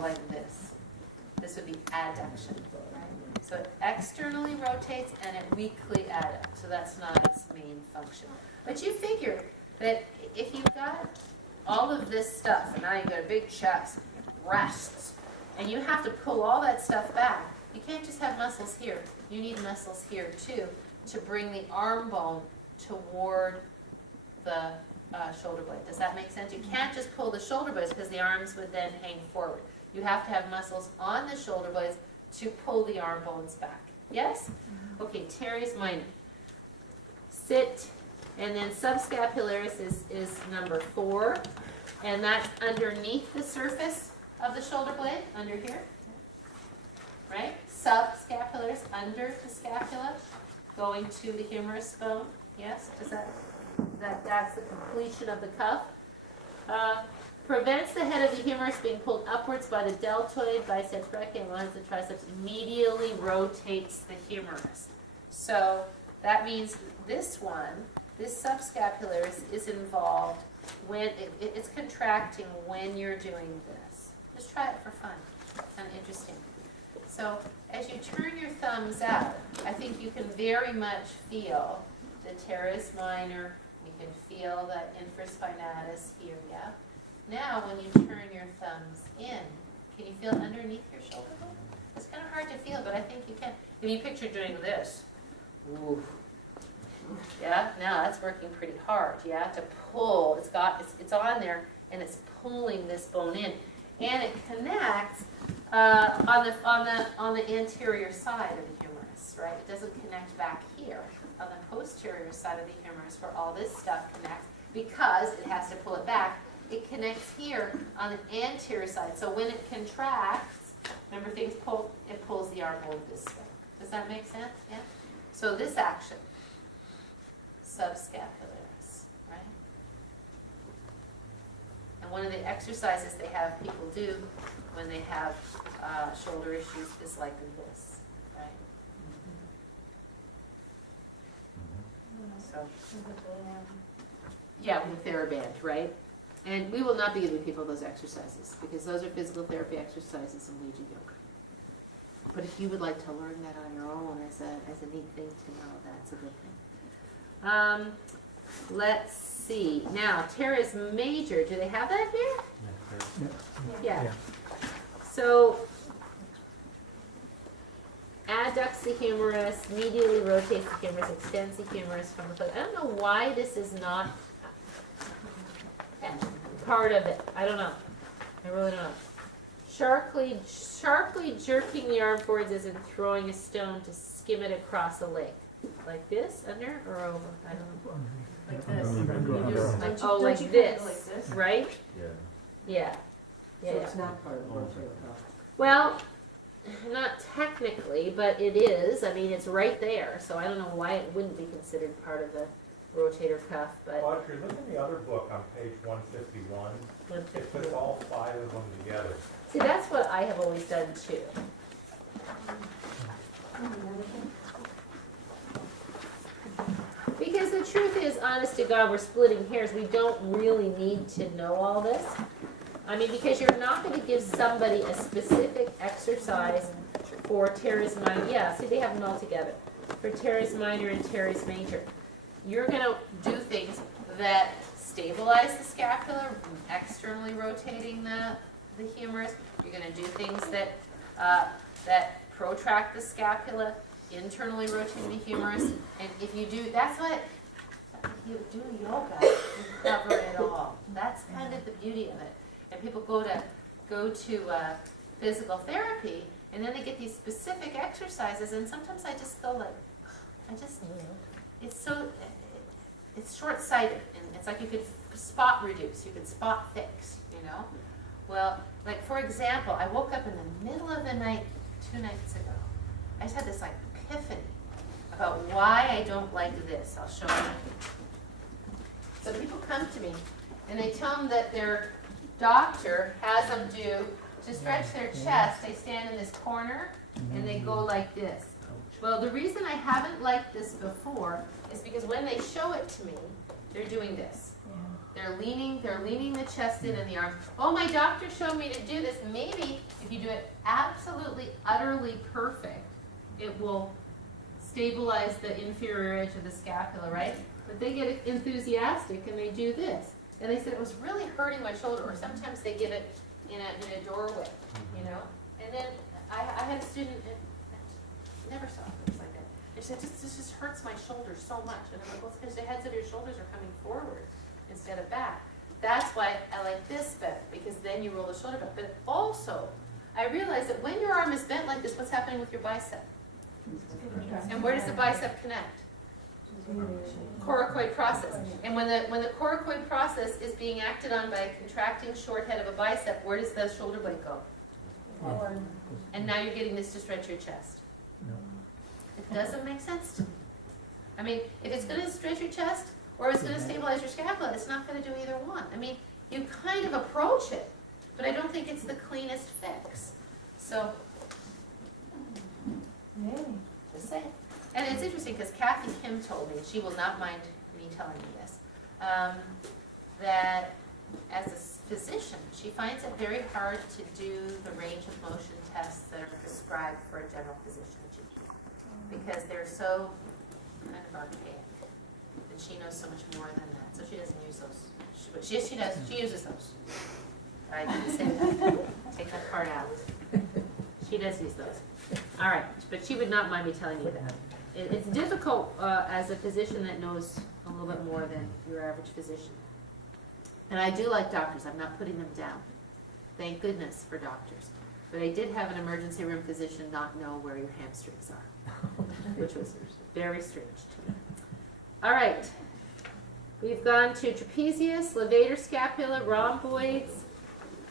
like this. This would be adduction, right? So it externally rotates and it weakly adducts. So that's not its main function. But you figure that if you've got all of this stuff, and now you've got a big chest, rests, and you have to pull all that stuff back, you can't just have muscles here. You need muscles here too to bring the arm bone toward the shoulder blade. Does that make sense? You can't just pull the shoulder blades because the arms would then hang forward. You have to have muscles on the shoulder blades to pull the arm bones back. Yes? Okay, teres minor. Sit, and then subscapularis is number 4, and that's underneath the surface of the shoulder blade, under here. Right? Subscapularis, under the scapula, going to the humerus bone. Yes? Does that's the completion of the cuff. Prevents the head of the humerus being pulled upwards by the deltoid, biceps brachii, and lines the triceps, medially rotates the humerus. So that means this one, this subscapularis, is involved when it's contracting when you're doing this. Just try it for fun. Kind of interesting. So as you turn your thumbs out, I think you can very much feel the teres minor. You can feel the infraspinatus here, yeah? Now, when you turn your thumbs in, can you feel underneath your shoulder bone? It's kind of hard to feel, but I think you can. If you picture doing this, ooh, yeah, now that's working pretty hard, yeah, to pull. It's on there, and it's pulling this bone in, and it connects on the anterior side of the humerus, right? It doesn't connect back here on the posterior side of the humerus where all this stuff connects because it has to pull it back. It connects here on the anterior side. So when it contracts, remember things pull, it pulls the arm bone this way. Does that make sense? Yeah? So this action, subscapularis, right? And one of the exercises they have people do when they have shoulder issues is like this, right? So, yeah, with TheraBand, right? And we will not be giving people those exercises because those are physical therapy exercises and we do yoga. But if you would like to learn that on your own as a neat thing to know, that's a good thing. Let's see. Now, teres major. Do they have that here? Yeah. So, adducts the humerus, medially rotates the humerus, extends the humerus from the foot. I don't know why this is not part of it. I don't know. I really don't know. Sharply jerking the arm forwards as in throwing a stone to skim it across a lake. Like this, under or over? I don't know. Like this. Like this, right? Yeah. So it's not part of the rotator cuff. Well, not technically, but it is. I mean, it's right there, so I don't know why it wouldn't be considered part of the rotator cuff, but Audrey, look in the other book on page 151. It puts all 5 of them together. see, that's what I have always done too. Because the truth is, honest to God, we're splitting hairs. We don't really need to know all this. I mean, because you're not going to give somebody a specific exercise for teres minor. Yeah, see, they have them all together. For teres minor and teres major. You're going to do things that stabilize the scapula, externally rotating the humerus. You're going to do things that protract the scapula, internally rotating the humerus. And if you do, that's what, if you do yoga, you cover it all. That's kind of the beauty of it. And people go to physical therapy, and then they get these specific exercises, and sometimes I just go like, it's short-sighted, and it's like you could spot reduce, you could spot fix, you know? Well, like for example, I woke up in the middle of the night 2 nights ago. I just had this like epiphany about why I don't like this. I'll show you. So people come to me, and they tell them that their doctor has them do, to stretch their chest, they stand in this corner, and they go like this. Well, the reason I haven't liked this before is because when they show it to me, they're doing this. they're leaning the chest in and the arms. Oh, my doctor showed me to do this. Maybe if you do it absolutely, utterly perfect, it will stabilize the inferior edge of the scapula, right? But they get enthusiastic and they do this. And they said it was really hurting my shoulder, or sometimes they get it in a doorway, you know? And then I had a student, never saw things like that. They said, this just hurts my shoulder so much. And I'm like, well, it's because the heads of your shoulders are coming forward instead of back. That's why I like this better, because then you roll the shoulder back. But also, I realized that when your arm is bent like this, what's happening with your bicep? And where does the bicep connect? Coracoid process. And when the coracoid process is being acted on by a contracting short head of a bicep, where does the shoulder blade go? And now you're getting this to stretch your chest. It doesn't make sense to me. I mean, if it's going to stretch your chest or it's going to stabilize your scapula, it's not going to do either one. I mean, you kind of approach it, but I don't think it's the cleanest fix. So, just saying. And it's interesting because Kathy Kim told me, and she will not mind me telling you this, that as a physician, she finds it very hard to do the range of motion tests that are prescribed for a general physician because they're so kind of archaic. And she knows so much more than that, so she doesn't use those. But she does. She uses those. I didn't say that. Take that part out. She does use those. All right, but she would not mind me telling you that. It's difficult as a physician that knows a little bit more than your average physician. And I do like doctors. I'm not putting them down. Thank goodness for doctors. But I did have an emergency room physician not know where your hamstrings are, which was very strange to me. All right. We've gone to trapezius, levator scapula, rhomboids,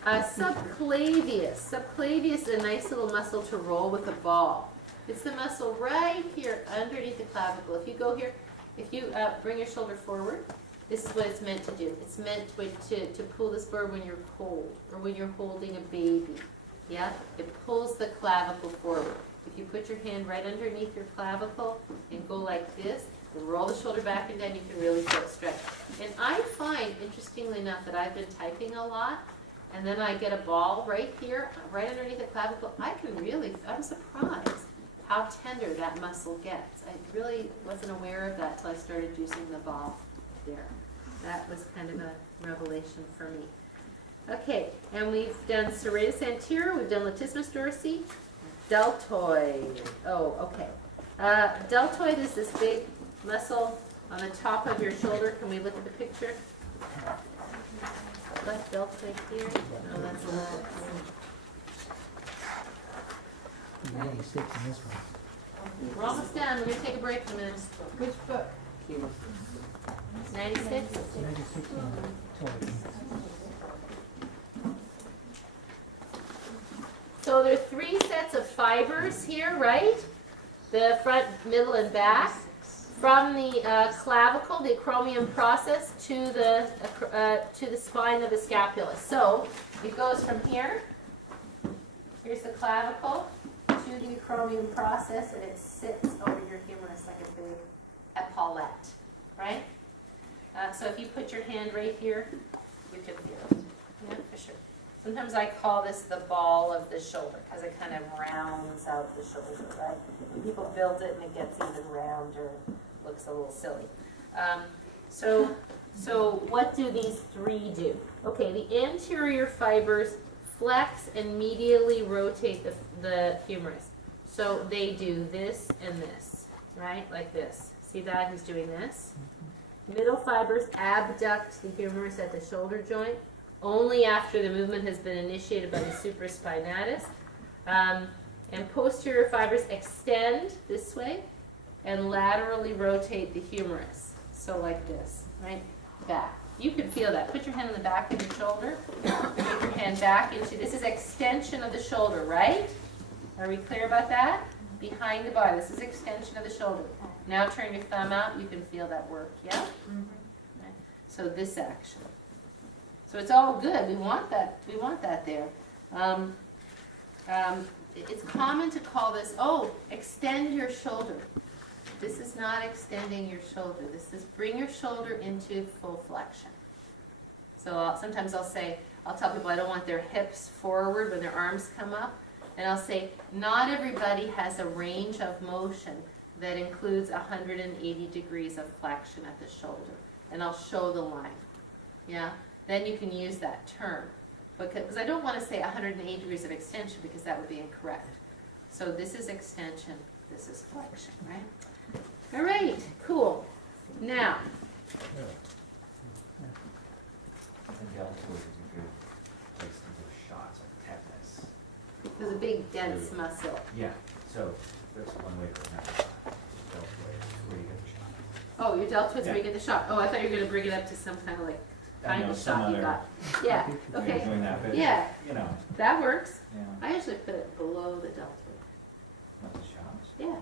subclavius. Subclavius is a nice little muscle to roll with a ball. It's the muscle right here underneath the clavicle. If you go here, if you bring your shoulder forward, this is what it's meant to do. It's meant to pull this forward when you're cold or when you're holding a baby. Yeah? It pulls the clavicle forward. If you put your hand right underneath your clavicle and go like this, and roll the shoulder back and down, you can really feel it stretch. And I find, interestingly enough, that I've been typing a lot, and then I get a ball right here, right underneath the clavicle. I'm surprised how tender that muscle gets. I really wasn't aware of that until I started using the ball there. That was kind of a revelation for me. Okay, and we've done serratus anterior, we've done latissimus dorsi, deltoid. Oh, okay. Deltoid is this big muscle on the top of your shoulder. Can we look at the picture? Left deltoid here. No, that's not. 96 in this one. We're almost done. We're going to take a break in a minute. Which book? 96? 96 on toy. So there are 3 sets of fibers here, right? The front, middle, and back. From the clavicle, the acromion process, to the spine of the scapula. So it goes from here. Here's the clavicle to the acromion process, and it sits over your humerus like a big epaulette, right? So if you put your hand right here, you can feel it. Yeah, for sure. Sometimes I call this the ball of the shoulder because it kind of rounds out the shoulder, right? And people build it and it gets even rounder, looks a little silly. So what do these 3 do? Okay, the anterior fibers flex and medially rotate the humerus. So they do this and this, right? Like this. See that? He's doing this. Middle fibers abduct the humerus at the shoulder joint only after the movement has been initiated by the supraspinatus. And posterior fibers extend this way and laterally rotate the humerus. So like this, right? Back. You can feel that. Put your hand on the back of your shoulder. Put your hand back into, this is extension of the shoulder, right? Are we clear about that? Behind the body. This is extension of the shoulder. Now turn your thumb out. You can feel that work, yeah? Right. So this action. So it's all good. We want that. We want that there. It's common to call this, extend your shoulder. This is not extending your shoulder. This is bring your shoulder into full flexion. So sometimes I'll tell people I don't want their hips forward when their arms come up. And I'll say, not everybody has a range of motion that includes 180 degrees of flexion at the shoulder. And I'll show the line, yeah? Then you can use that term. Because I don't want to say 180 degrees of extension because that would be incorrect. So this is extension, this is flexion, right? All right, cool. Now, The deltoid is a good place to do shots of tetanus. there's a big dense muscle. Yeah, so that's one way to remember that. Deltoid is where you get the shot. Oh, your deltoid's where you Yeah. get the shot. Oh, I thought you were going to bring it up to some kind of like I kind know of some shot you other got. Yeah, way of okay. doing that, but, Yeah, you know, that works. yeah, I usually put it below the deltoid. not the shots. Yeah,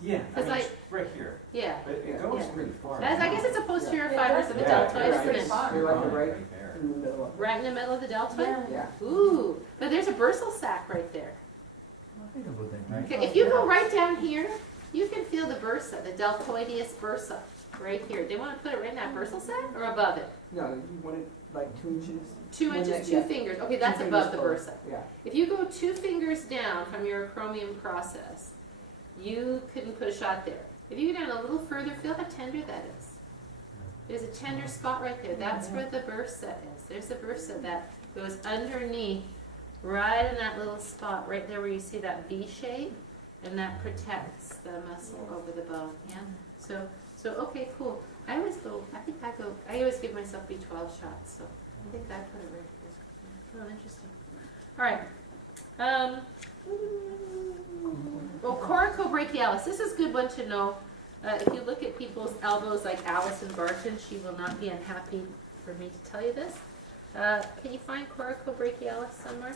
Yeah, I 'Cause mean, I- it's right here, yeah. but it goes Yeah. pretty far. That's, I guess it's a posterior Yeah. fibers of the Yeah, deltoid, yeah, isn't it's it? fine. You're like Oh, right there. in the middle of. Right in the middle of the deltoid? Yeah. Ooh, but there's a bursal sac right there. I think about that. Right. Okay, if you go right down here, you can feel the bursa, the deltoideus bursa, right here. They want to put it right in that bursal sac or above it? No, you want it like 2 inches. 2 Well, inches, yeah. 2 fingers. Okay, that's Two above the fingers bursa. forward. Yeah. If you go 2 fingers down from your acromion process, you couldn't put a shot there. If you go down a little further, feel how tender that is. There's a tender spot right there. That's where the bursa is. There's the bursa that goes underneath, right in that little spot, right there where you see that V shape, and that protects the muscle over the bone. Yeah. So okay, cool. I always give myself B12 shots. So I think I put it right here. Oh, interesting. All right. Well, coracobrachialis. This is a good one to know. If you look at people's elbows like Alison Barton, she will not be unhappy for me to tell you this. Can you find coracobrachialis somewhere?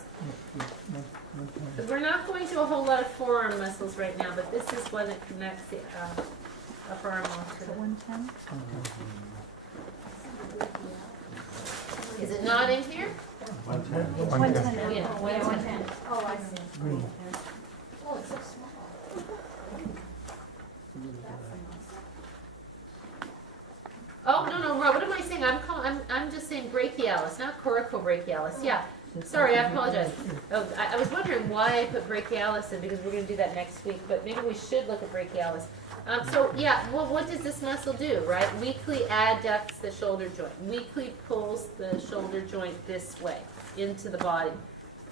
Because we're not going to a whole lot of forearm muscles right now, but this is one that connects the upper arm to the 110? Is it not in here? It's 110 now. Yeah. Oh, wait, 110. Oh, I see. Green. Oh, it's so small. Oh, no, Rob, what am I saying? I'm just saying brachialis, not coracobrachialis. Yeah. Sorry, I apologize. Oh, I was wondering why I put brachialis in, because we're going to do that next week, but maybe we should look at brachialis. Well, what does this muscle do, right? Weakly adducts the shoulder joint. Weakly pulls the shoulder joint this way into the body.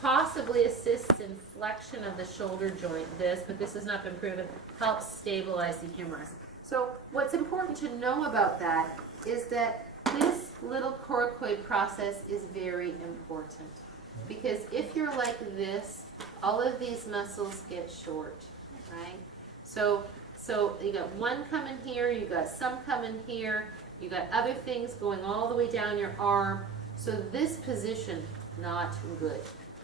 Possibly assists in flexion of the shoulder joint, but this has not been proven, helps stabilize the humerus. So what's important to know about that is that this little coracoid process is very important. Because if you're like this, all of these muscles get short, right? So you got one coming here, you got some coming here, you got other things going all the way down your arm. So this position, not good.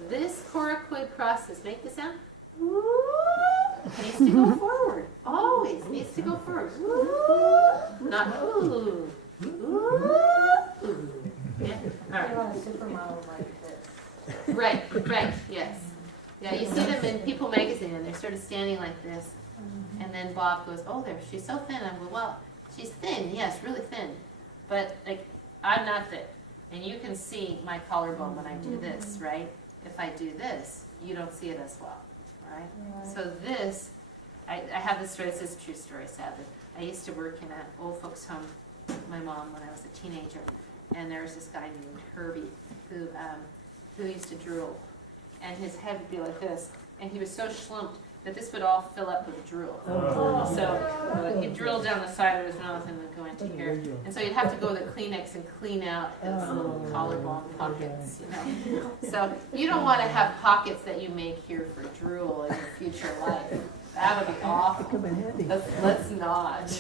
This coracoid process, make the sound, needs to go forward. Always needs to go forward. Not ooh. Yeah. All right. I want a supermodel like this. Right, yes. Yeah, you see them in People magazine and they're sort of standing like this. And then Bob goes, oh, she's so thin. I go, well, she's thin, yes, really thin. But like, I'm not thin. And you can see my collarbone when I do this, right? If I do this, you don't see it as well, right? So this, I have this story, this is a true story, sadly. I used to work in an old folks home with my mom when I was a teenager. And there was this guy named Herbie who used to drool. And his head would be like this. And he was so schlumped that this would all fill up with drool. So he'd drill down the side of his mouth and then go into here. And so you'd have to go with a Kleenex and clean out those little collarbone pockets, you know. So you don't want to have pockets that you make here for drool in your future life. That would be awful. Come in handy. Let's not.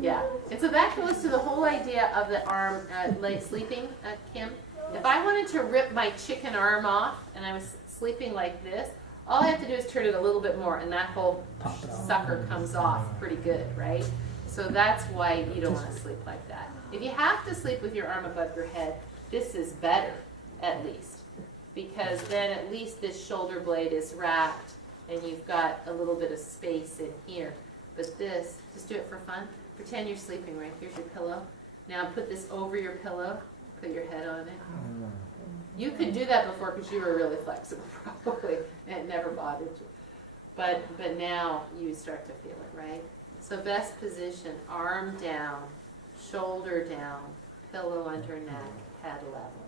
Yeah, and so that goes to the whole idea of the arm, like sleeping, Kim. If I wanted to rip my chicken arm off and I was sleeping like this, all I have to do is turn it a little bit more and that whole sucker comes off pretty good, right? So that's why you don't want to sleep like that. If you have to sleep with your arm above your head, this is better, at least. Because then at least this shoulder blade is wrapped and you've got a little bit of space in here. But this, just do it for fun. Pretend you're sleeping, right? Here's your pillow. Now put this over your pillow, put your head on it. You could do that before because you were really flexible probably, and it never bothered you. But now you start to feel it, right? So best position, arm down, shoulder down, pillow under neck, head level.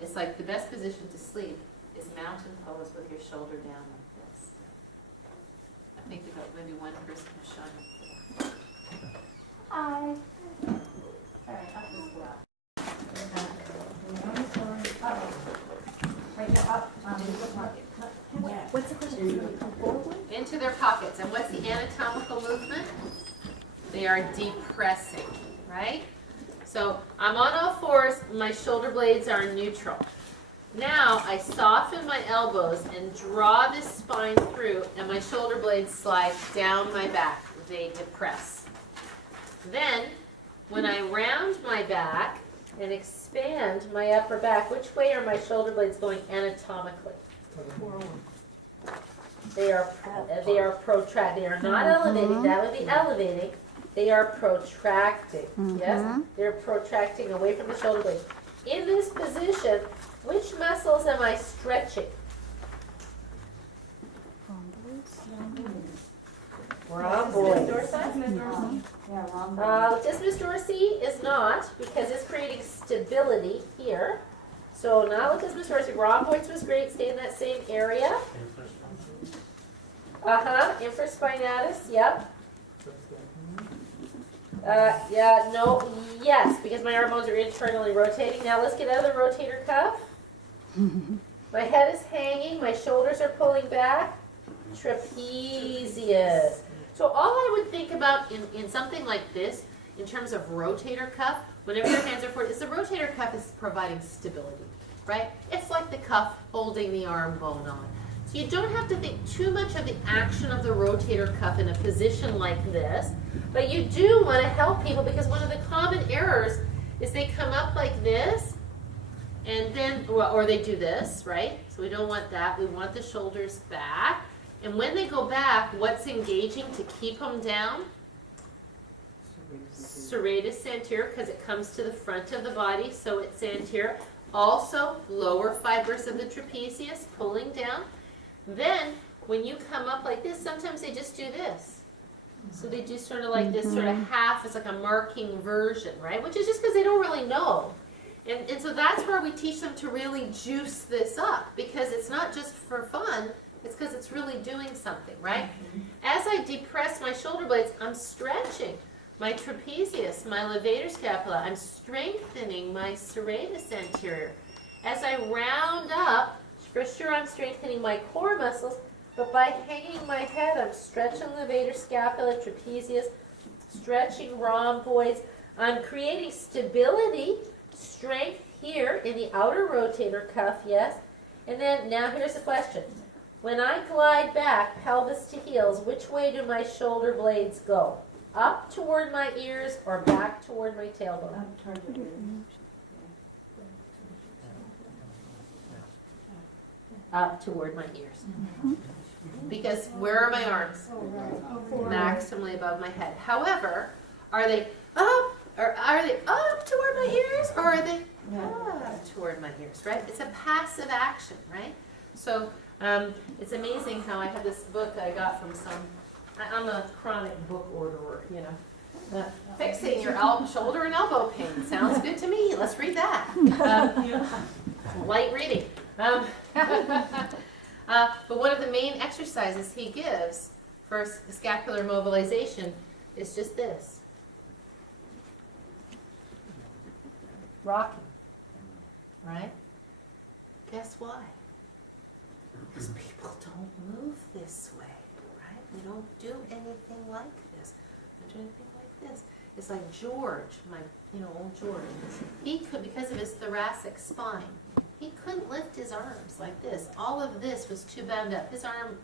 It's like the best position to sleep is mountain pose with your shoulder down like this. I think about maybe one person has shown it. Hi. All right, up this way. Right now, up, what's the question? Into their pockets. And what's the anatomical movement? They are depressing, right? So I'm on all fours, my shoulder blades are neutral. Now I soften my elbows and draw this spine through, and my shoulder blades slide down my back. They depress. Then, when I round my back and expand my upper back, which way are my shoulder blades going anatomically? They are protracting. They are not elevating. That would be elevating. They are protracting. Yes? They're protracting away from the shoulder blades. In this position, which muscles am I stretching? Rhomboids. Yeah, wrong. Latissimus dorsi is not, because it's creating stability here. So not latissimus dorsi. Rhomboids was great. Stay in that same area. Infraspinatus, yep. Yes, because my arm bones are internally rotating. Now let's get out of the rotator cuff. My head is hanging, my shoulders are pulling back. Trapezius. So all I would think about in something like this, in terms of rotator cuff, whenever your hands are forward, is the rotator cuff is providing stability, right? It's like the cuff holding the arm bone on. So you don't have to think too much of the action of the rotator cuff in a position like this, but you do want to help people because one of the common errors is they come up like this, and then, or they do this, right? So we don't want that. We want the shoulders back. And when they go back, what's engaging to keep them down? Serratus anterior, because it comes to the front of the body, so it's anterior. Also, lower fibers of the trapezius pulling down. Then, when you come up like this, sometimes they just do this. So they do sort of like this, sort of half, it's like a marking version, right? Which is just because they don't really know. And so that's where we teach them to really juice this up, because it's not just for fun, it's because it's really doing something, right? As I depress my shoulder blades, I'm stretching my trapezius, my levator scapula. I'm strengthening my serratus anterior. As I round up, for sure I'm strengthening my core muscles, but by hanging my head, I'm stretching levator scapula, trapezius, stretching rhomboids. I'm creating stability, strength here in the outer rotator cuff, yes. And then, now here's the question. When I glide back, pelvis to heels, which way do my shoulder blades go? Up toward my ears or back toward my tailbone? Up toward my ears. Because where are my arms? Maximally above my head. However, are they up, or are they up toward my ears, or are they up toward my ears, right? It's a passive action, right? So it's amazing how I have this book I got from I'm a chronic book orderer, you know. Fixing your shoulder and elbow pain. Sounds good to me. Let's read that. Light reading. But one of the main exercises he gives for scapular mobilization is just this. Rocking. Right? Guess why? Because people don't move this way, right? They don't do anything like this. They don't do anything like this. It's like George, old George. He could, because of his thoracic spine, he couldn't lift his arms like this. All of this was too bound up. His arm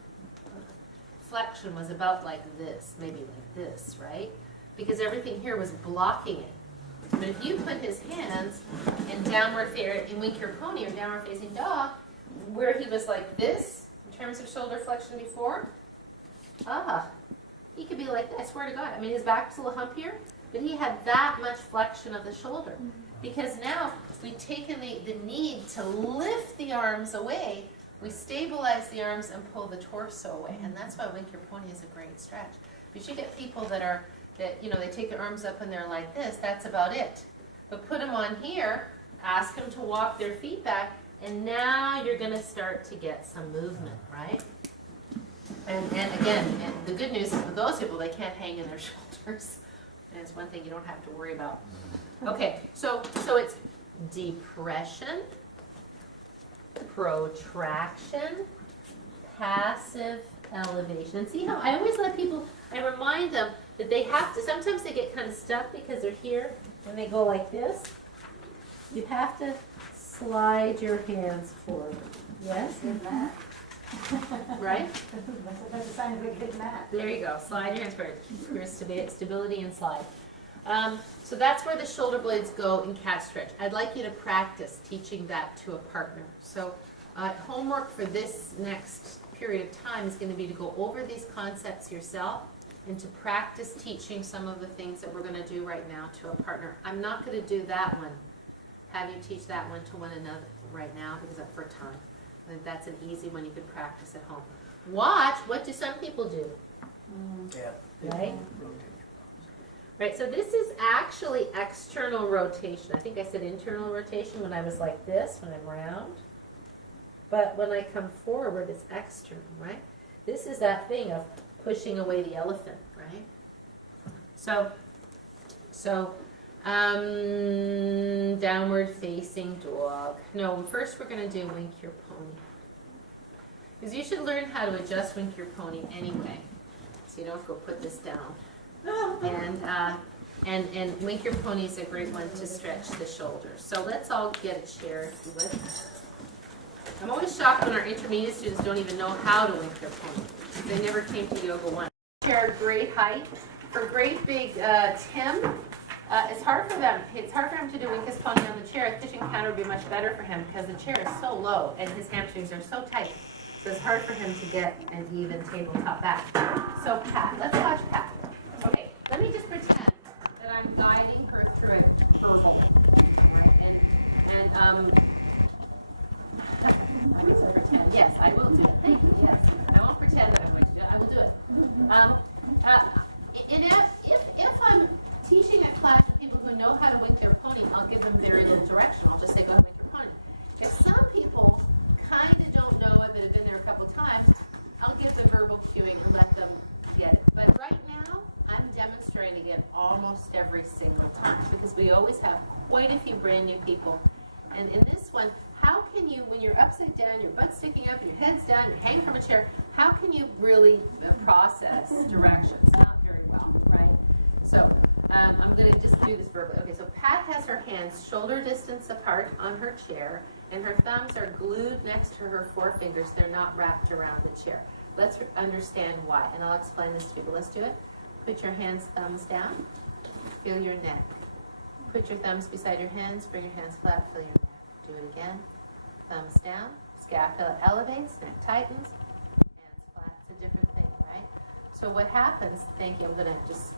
flexion was about like this, maybe like this, right? Because everything here was blocking it. But if you put his hands in in weaker pony or downward facing dog, where he was like this in terms of shoulder flexion before, he could be like, I swear to God, I mean, his back's a little humpier, but he had that much flexion of the shoulder. Because now we've taken the need to lift the arms away, we stabilize the arms and pull the torso away. And that's why Wink Your Pony is a great stretch. But you get people that they take their arms up and they're like this, that's about it. But put them on here, ask them to walk their feet back, and now you're gonna start to get some movement, right? And again, and the good news is for those people, they can't hang in their shoulders. And it's one thing you don't have to worry about. Okay, so it's depression, protraction, passive elevation. And see how I always let people, I remind them that they have to, sometimes they get kind of stuck because they're here, when they go like this, you have to slide your hands forward. Yes? Good mat. Right? That's a sign of a good mat. There you go, slide your hands forward, for stability and slide. So that's where the shoulder blades go in cat stretch. I'd like you to practice teaching that to a partner. So homework for this next period of time is going to be to go over these concepts yourself and to practice teaching some of the things that we're going to do right now to a partner. I'm not going to do that one, have you teach that one to one another right now because for time. I think that's an easy one you can practice at home. Watch, what do some people do? Yeah. Right? Right, so this is actually external rotation. I think I said internal rotation when I was like this, when I'm round. But when I come forward, it's external, right? This is that thing of pushing away the elephant, right? So downward facing dog. No, first we're going to do Wink Your Pony. Because you should learn how to adjust Wink Your Pony anyway. So you don't go put this down. And Wink Your Pony is a great one to stretch the shoulders. So let's all get a chair if you would. I'm always shocked when our intermediate students don't even know how to Wink Their Pony. They never came to Yoga 1. Chair, great height. For great big Tim, it's hard for them. It's hard for him to do Wink His Pony on the chair. A kitchen counter would be much better for him because the chair is so low and his hamstrings are so tight. So it's hard for him to get an even tabletop back. So Pat, let's watch Pat. Okay, let me just pretend that I'm guiding her through a verbal. Right? I guess I'll pretend. Yes, I will do it. Thank you. Yes, I won't pretend that I'm going to do it. I will do it. If I'm teaching a class of people who know how to Wink Their Pony, I'll give them very little direction. I'll just say, go ahead and Wink Your Pony. If some people kind of don't know it but have been there a couple times, I'll give the verbal cueing and let them get it. But right now, I'm demonstrating it almost every single time because we always have quite a few brand new people. And in this one, how can you, when you're upside down, your butt's sticking up, your head's down, you're hanging from a chair, how can you really process directions? Not very well, right? So I'm going to just do this verbally. Okay, so Pat has her hands shoulder distance apart on her chair, and her thumbs are glued next to her forefingers. They're not wrapped around the chair. Let's understand why, and I'll explain this to people. Let's do it. Put your hands, thumbs down. Feel your neck. Put your thumbs beside your hands. Bring your hands flat. Feel your neck. Do it again. Thumbs down. Scapula elevates. Neck tightens. Hands flat. It's a different thing, right? So what happens, thank you, I'm going to just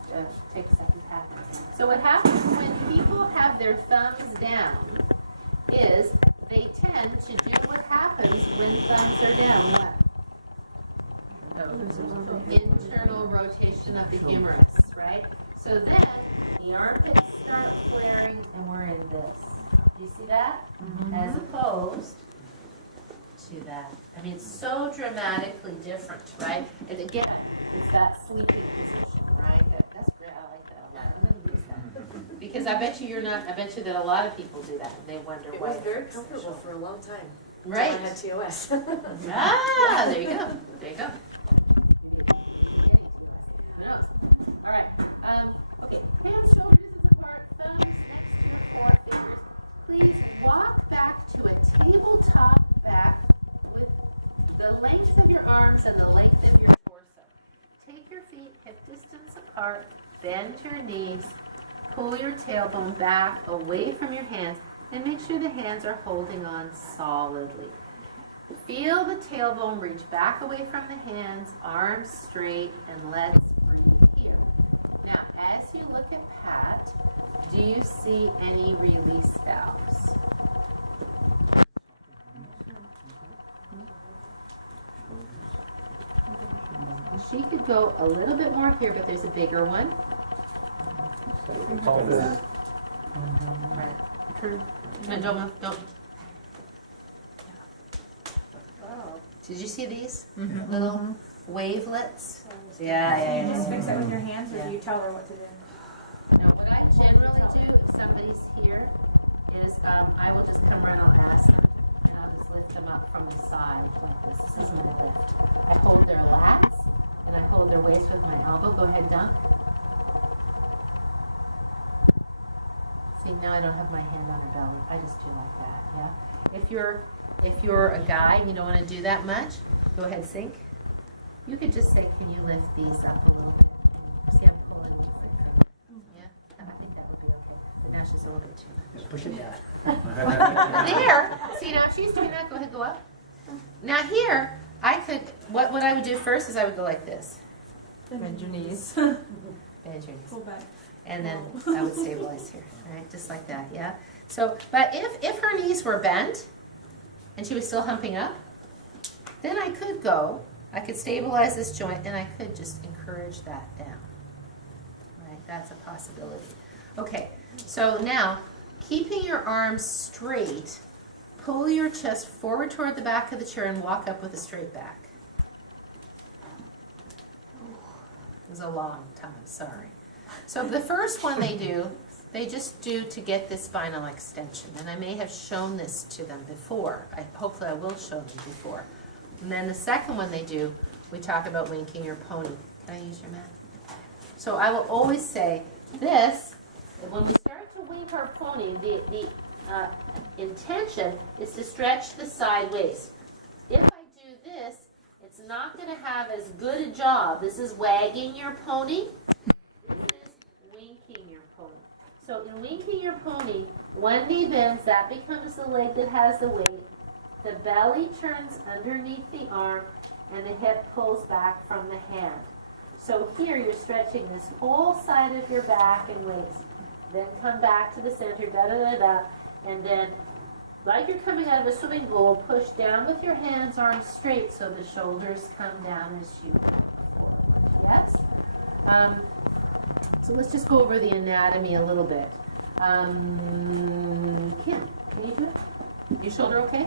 take a second, Pat. So what happens when people have their thumbs down is they tend to do what happens when thumbs are down. What? Internal rotation of the humerus, right? So then the armpits start flaring and we're in this. Do you see that? Mm-hmm. As opposed to that. I mean, it's so dramatically different, right? And again, it's that sleeping position, right? That's great. I like that a lot. I'm going to use that. Because I bet you that a lot of people do that and they wonder why. It was very comfortable for a long time. Right. Until I had TOS. There you go. There you go. Who knows? All right. Okay. Hands, shoulder distance apart, thumbs next to your forefingers. Please walk back to a tabletop back with the length of your arms and the length of your torso. Take your feet hip distance apart, bend your knees, pull your tailbone back away from your hands, and make sure the hands are holding on solidly. Feel the tailbone reach back away from the hands, arms straight, and let's breathe. you look at Pat, do you see any release valves? She could go a little bit more here, but there's a bigger one. It's all this. Turn. No, don't move, don't. Wow. Did you see these little wavelets? Yeah, Do yeah, you yeah. just fix it with your hands, or Yeah. do you tell her what to do? Now, what I generally do, if somebody's here, is I will just come around, I'll ask them, and I'll just lift them up from the side like this. This is my lift. I hold their lats, and I hold their waist with my elbow. Go ahead, dunk. See, now I don't have my hand on her belly. I just do like that, yeah? If you're a guy and you don't want to do that much, go ahead, sink. You could just say, can you lift these up a little bit? See, I'm pulling with my finger. Yeah, I think that would be okay. But now she's a little bit too much. Just push it down. There. See, now if she's doing that, go ahead, go up. Now here, I could. What I would do first is I would go like this. Bend your knees. Bend your knees, Pull back. and then I would stabilize here. All right, just like that. Yeah. So, but if her knees were bent, and she was still humping up, then I could go. I could stabilize this joint, and I could just encourage that down. Right, that's a possibility. Okay, so now, keeping your arms straight, pull your chest forward toward the back of the chair and walk up with a straight back. It was a long time, sorry. So the first one they just do to get this spinal extension, and I may have shown this to them before. Hopefully I will show them before. And then the second one they do, we talk about winking your pony. Can I use your mat? So I will always say this, when we start to wink our pony, the intention is to stretch the side waist. If I do this, it's not going to have as good a job. This is wagging your pony. This is winking your pony. So in winking your pony, one knee bends, that becomes the leg that has the weight. The belly turns underneath the arm, and the hip pulls back from the hand. So here you're stretching this whole side of your back and waist. Then come back to the center, da-da-da-da, and then, like you're coming out of a swimming pool, push down with your hands, arms straight, so the shoulders come down as you go forward. Yes? So let's just go over the anatomy a little bit. Kim, can you do it? Your shoulder okay?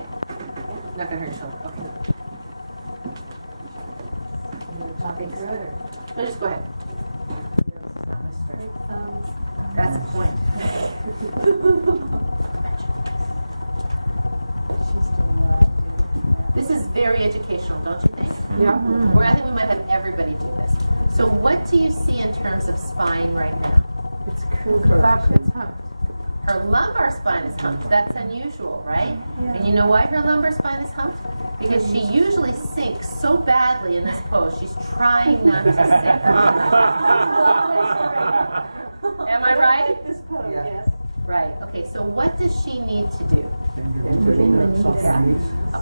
Not gonna hurt your shoulder. Okay. No, just go ahead. That's the point. This is very educational, don't you think? Yeah. Or I think we might have everybody do this. So what do you see in terms of spine right now? It's curved. It's humped. Her lumbar spine is humped. That's unusual, right? And you know why her lumbar spine is humped? Because she usually sinks so badly in this pose. She's trying not to sink. Am I right? This pose, Yeah. yes. Right. Okay, so what does she need to do?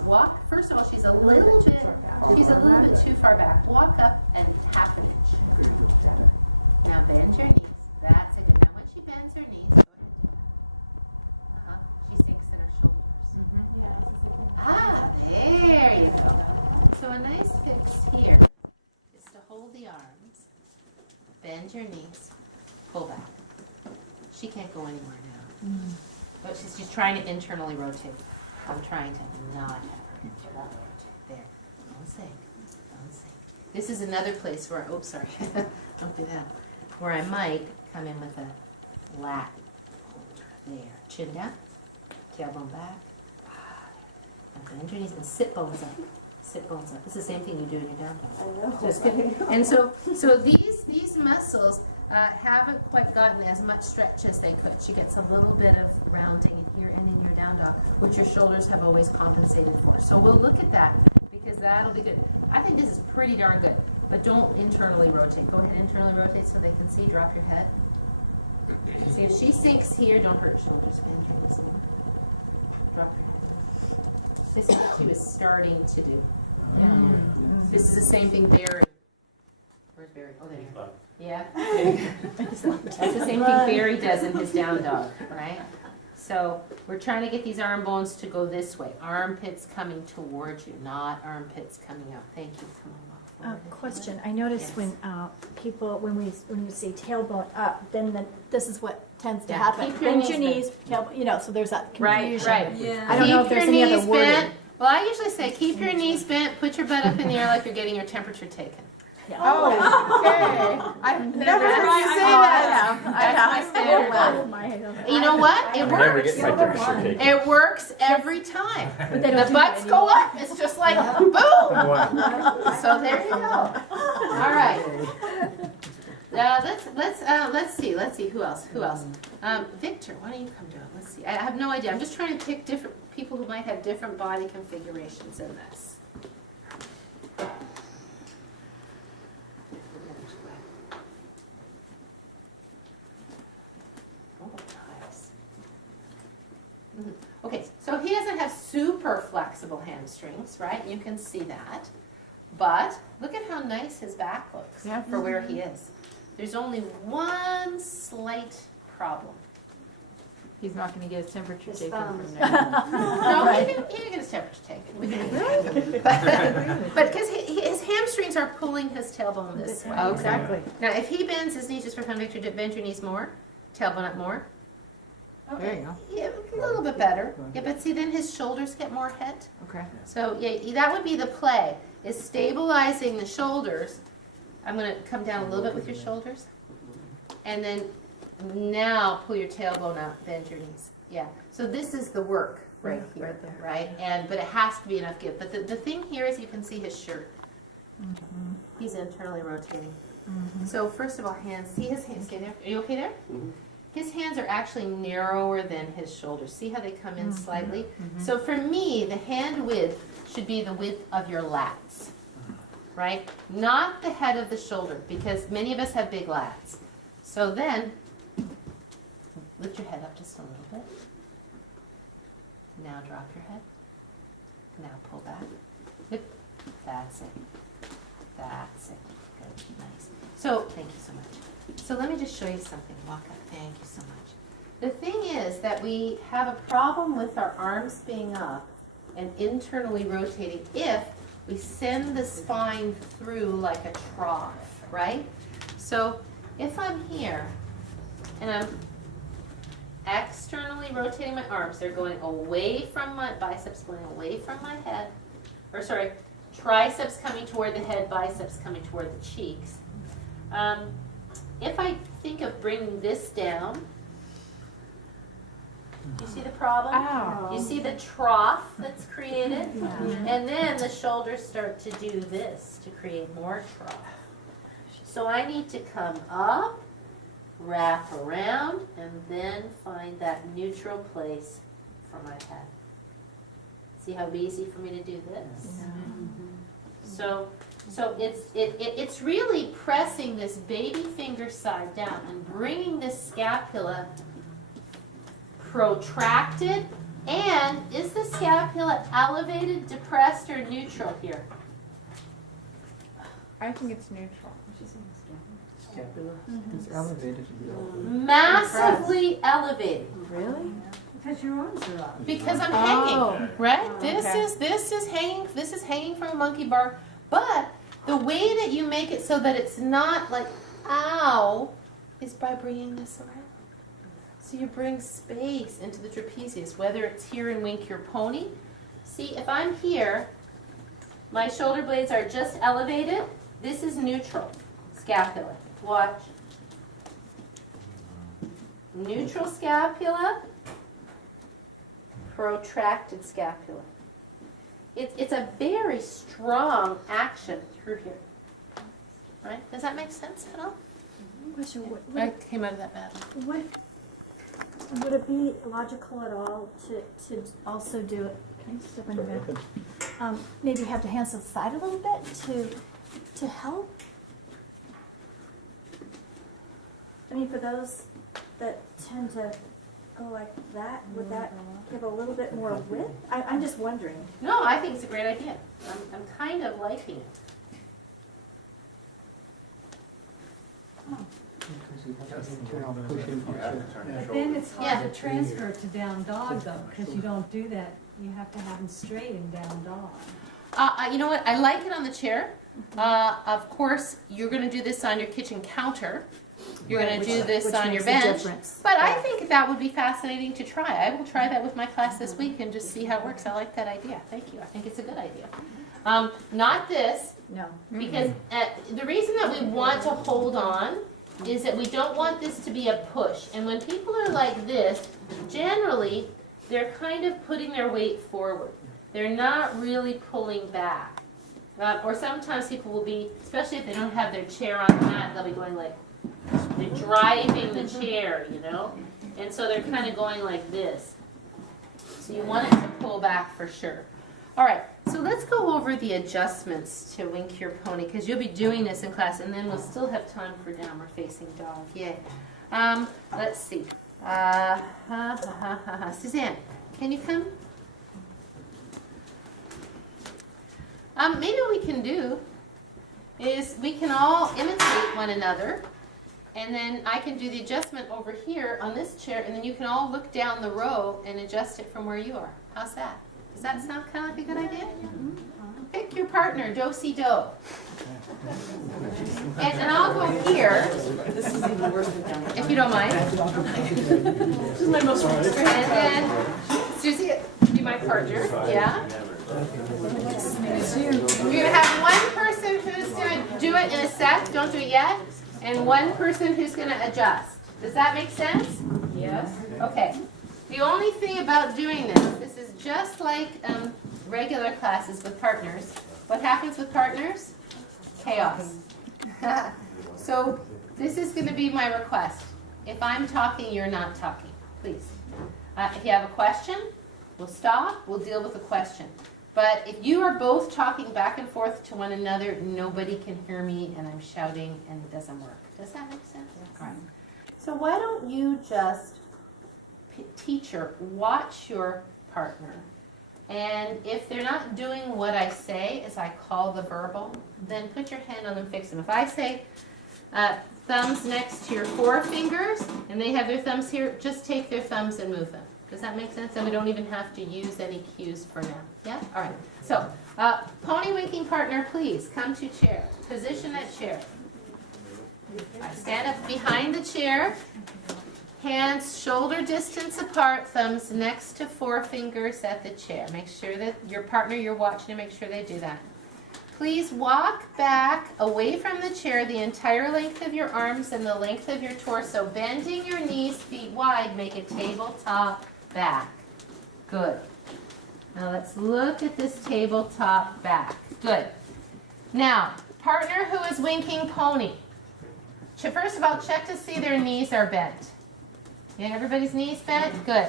Walk, first of all, she's a little bit too far back. Walk up and half an inch. Now bend your knees. That's it. Now when she bends her knees, go ahead and do that. She sinks in her shoulders. Ah, there you go. So a nice fix here is to hold the arms, bend your knees, pull back. She can't go anywhere now. But she's trying to internally rotate. I'm trying to not have her internally rotate. There. Don't sink. Don't sink. This is another place where, oops, sorry. Don't do that. Where I might come in with a lat holder. There. Chin down. Tailbone back. And bend your knees and sit bones up. Sit bones up. It's the same thing you do in your down dog. I know. Just kidding. And so these muscles haven't quite gotten as much stretch as they could. She gets a little bit of rounding in here and in your down dog, which your shoulders have always compensated for. So we'll look at that because that'll be good. I think this is pretty darn good, but don't internally rotate. Go ahead, internally rotate so they can see. Drop your head. See, if she sinks here, don't hurt your shoulders. Bend your knees in. Drop your head. This is what she was starting to do. Yeah. This is the same thing Barry. Where's Barry? Oh, there you go. Yeah. That's the same thing Barry does in his down dog, right? So we're trying to get these arm bones to go this way. Armpits coming towards you, not armpits coming out. Thank you. Come on, walk forward. Question, I noticed Yes. when you say tailbone up, then this is what tends to Yeah, happen. keep your Bend knees your knees, tailbone, so there's that Right, confusion. right. Yeah. I don't know if Keep there's your any other knees wording. bent. Well, I usually say keep your knees bent, put your butt up in the air like you're getting your temperature taken. Yeah. Oh, okay. I've never heard you say that. That's my standard. You know what? It I never works. get my temperature taken. It works every time. But they don't The do butts that go anymore. up. It's just like boom. So there you go. All right. Let's see who else. Victor, why don't you come do it? Let's see. I have no idea. I'm just trying to pick different people who might have different body configurations in this. Oh, nice. Mhm. Okay, so he doesn't have super flexible hamstrings, right? You can see that. But look at how nice his back looks Yeah. for where he is. There's only one slight problem. He's not gonna get his temperature His taken thumbs. from there. No, he can get his temperature taken. We can- But because his hamstrings are pulling his tailbone this way. Oh, exactly. Now, if he bends his knees, just for fun, Victor, bend your knees more, tailbone up more. There you go. Yeah, a little bit better. Yeah, but see, then his shoulders get more head. Okay. So yeah, that would be the play, is stabilizing the shoulders. I'm gonna come down a little bit with your shoulders. And then now pull your tailbone out, bend your knees. Yeah, so this is the work right here, right there. right? But it has to be enough give. But the thing here is you can see his shirt. He's internally rotating. So first of all, hands, see his hands, stay there. Are you okay there? His hands are actually narrower than his shoulders. See how they come in slightly? So for me, the hand width should be the width of your lats, right? Not the head of the shoulder, because many of us have big lats. So then, lift your head up just a little bit. Now drop your head. Now pull back. Yep. That's it. That's it. Good. Nice. So, thank you so much. So let me just show you something. Walk up. Thank you so much. The thing is that we have a problem with our arms being up and internally rotating if we send the spine through like a trough, right? So if I'm here and I'm externally rotating my arms, they're going away from my biceps, going away from my head, or sorry, triceps coming toward the head, biceps coming toward the cheeks. If I think of bringing this down, you see the problem? Ow. You see the trough that's created? And then the shoulders start to do this to create more trough. So I need to come up, wrap around, and then find that neutral place for my head. See how easy for me to do this? So it's really pressing this baby finger side down and bringing this scapula protracted. And is the scapula elevated, depressed, or neutral here? I think it's neutral. It's elevated. Massively elevated. Really? Because your arms are up. Because I'm Oh. hanging, right? Oh, This okay. is hanging from a monkey bar. But the way that you make it so that it's not like ow is by bringing this around. So you bring space into the trapezius, whether it's here in Wink Your Pony. See, if I'm here, my shoulder blades are just elevated. This is neutral scapula. Watch. Neutral scapula, protracted scapula. It's a very strong action through here. Right? Does that make sense at all? Question, I came out of that badly. would it be logical at all to also do it, can I step on your back? Maybe have the hands to the side a little bit to help? I mean, for those that tend to go like that, would that give a little bit more width? I'm just wondering. No, I think it's a great idea. I'm kind of liking it. But then it's hard to transfer it to down dog though, because you don't do that. You have to have them straight in down dog. You know what? I like it on the chair. Of course, you're going to do this on your kitchen counter. You're going to do this on your bench. But I think that would be fascinating to try. I will try that with my class this week and just see how it works. I like that idea. Thank you. I think it's a good idea. Not this, No. because the reason that we want to hold on is that we don't want this to be a push. And when people are like this, generally, they're kind of putting their weight forward. They're not really pulling back. Or sometimes people will be, especially if they don't have their chair on the mat, they'll be going like, they're driving the chair, you know? And so they're kind of going like this. So you want it to pull back for sure. All right, so let's go over the adjustments to Wink Your Pony, because you'll be doing this in class, and then we'll still have time for downward facing dog. Yay. Let's see. Suzanne, can you come? Maybe what we can do is we can all imitate one another, and then I can do the adjustment over here on this chair, and then you can all look down the row and adjust it from where you are. How's that? Does that sound kind of like a good idea? Pick your partner, do-si-do. And I'll go here, if you don't mind. This is my most favorite. And then, Susie, be my partner, yeah? You're going to have one person who's going to do it in a set, don't do it yet, and one person who's going to adjust. Does that make sense? Yes. Okay. The only thing about doing this is just like regular classes with partners. What happens with partners? Chaos. So this is going to be my request. If I'm talking, you're not talking, please. If you have a question, we'll stop, we'll deal with the question. But if you are both talking back and forth to one another, nobody can hear me and I'm shouting and it doesn't work. Does that make sense? All right. So why don't you just, teacher, watch your partner. And if they're not doing what I say as I call the verbal, then put your hand on them, fix them. If I say thumbs next to your forefingers and they have their thumbs here, just take their thumbs and move them. Does that make sense? And we don't even have to use any cues for now. Yeah? All right. So, pony winking partner, please come to chair. Position at chair. Stand up behind the chair. Hands shoulder distance apart, thumbs next to forefingers at the chair. Make sure that your partner you're watching to make sure they do that. Please walk back away from the chair the entire length of your arms and the length of your torso, bending your knees, feet wide, make a tabletop back. Good. Now let's look at this tabletop back. Good. Now, partner who is winking pony. First of all, check to see their knees are bent. Yeah, everybody's knees bent? Good.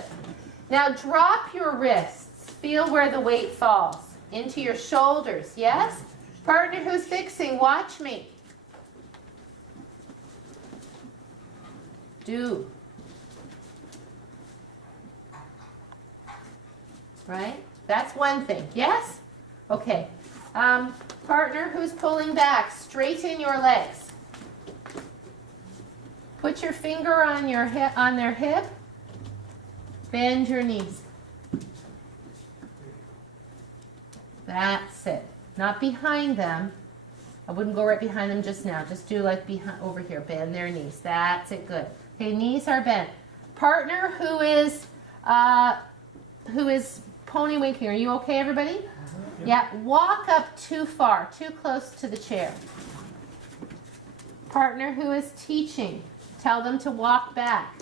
Now drop your wrists. Feel where the weight falls. Into your shoulders, yes? Partner who's fixing, watch me. Do. Right? That's one thing, yes? Okay. Partner who's pulling back, straighten your legs. Put your finger on your hip, on their hip. Bend your knees. That's it. Not behind them. I wouldn't go right behind them just now. Just do like behind over here. Bend their knees. That's it. Good. Okay, knees are bent. Partner who is pony winking. Are you okay, everybody? Yeah. Walk up too far, too close to the chair. Partner who is teaching. Tell them to walk back.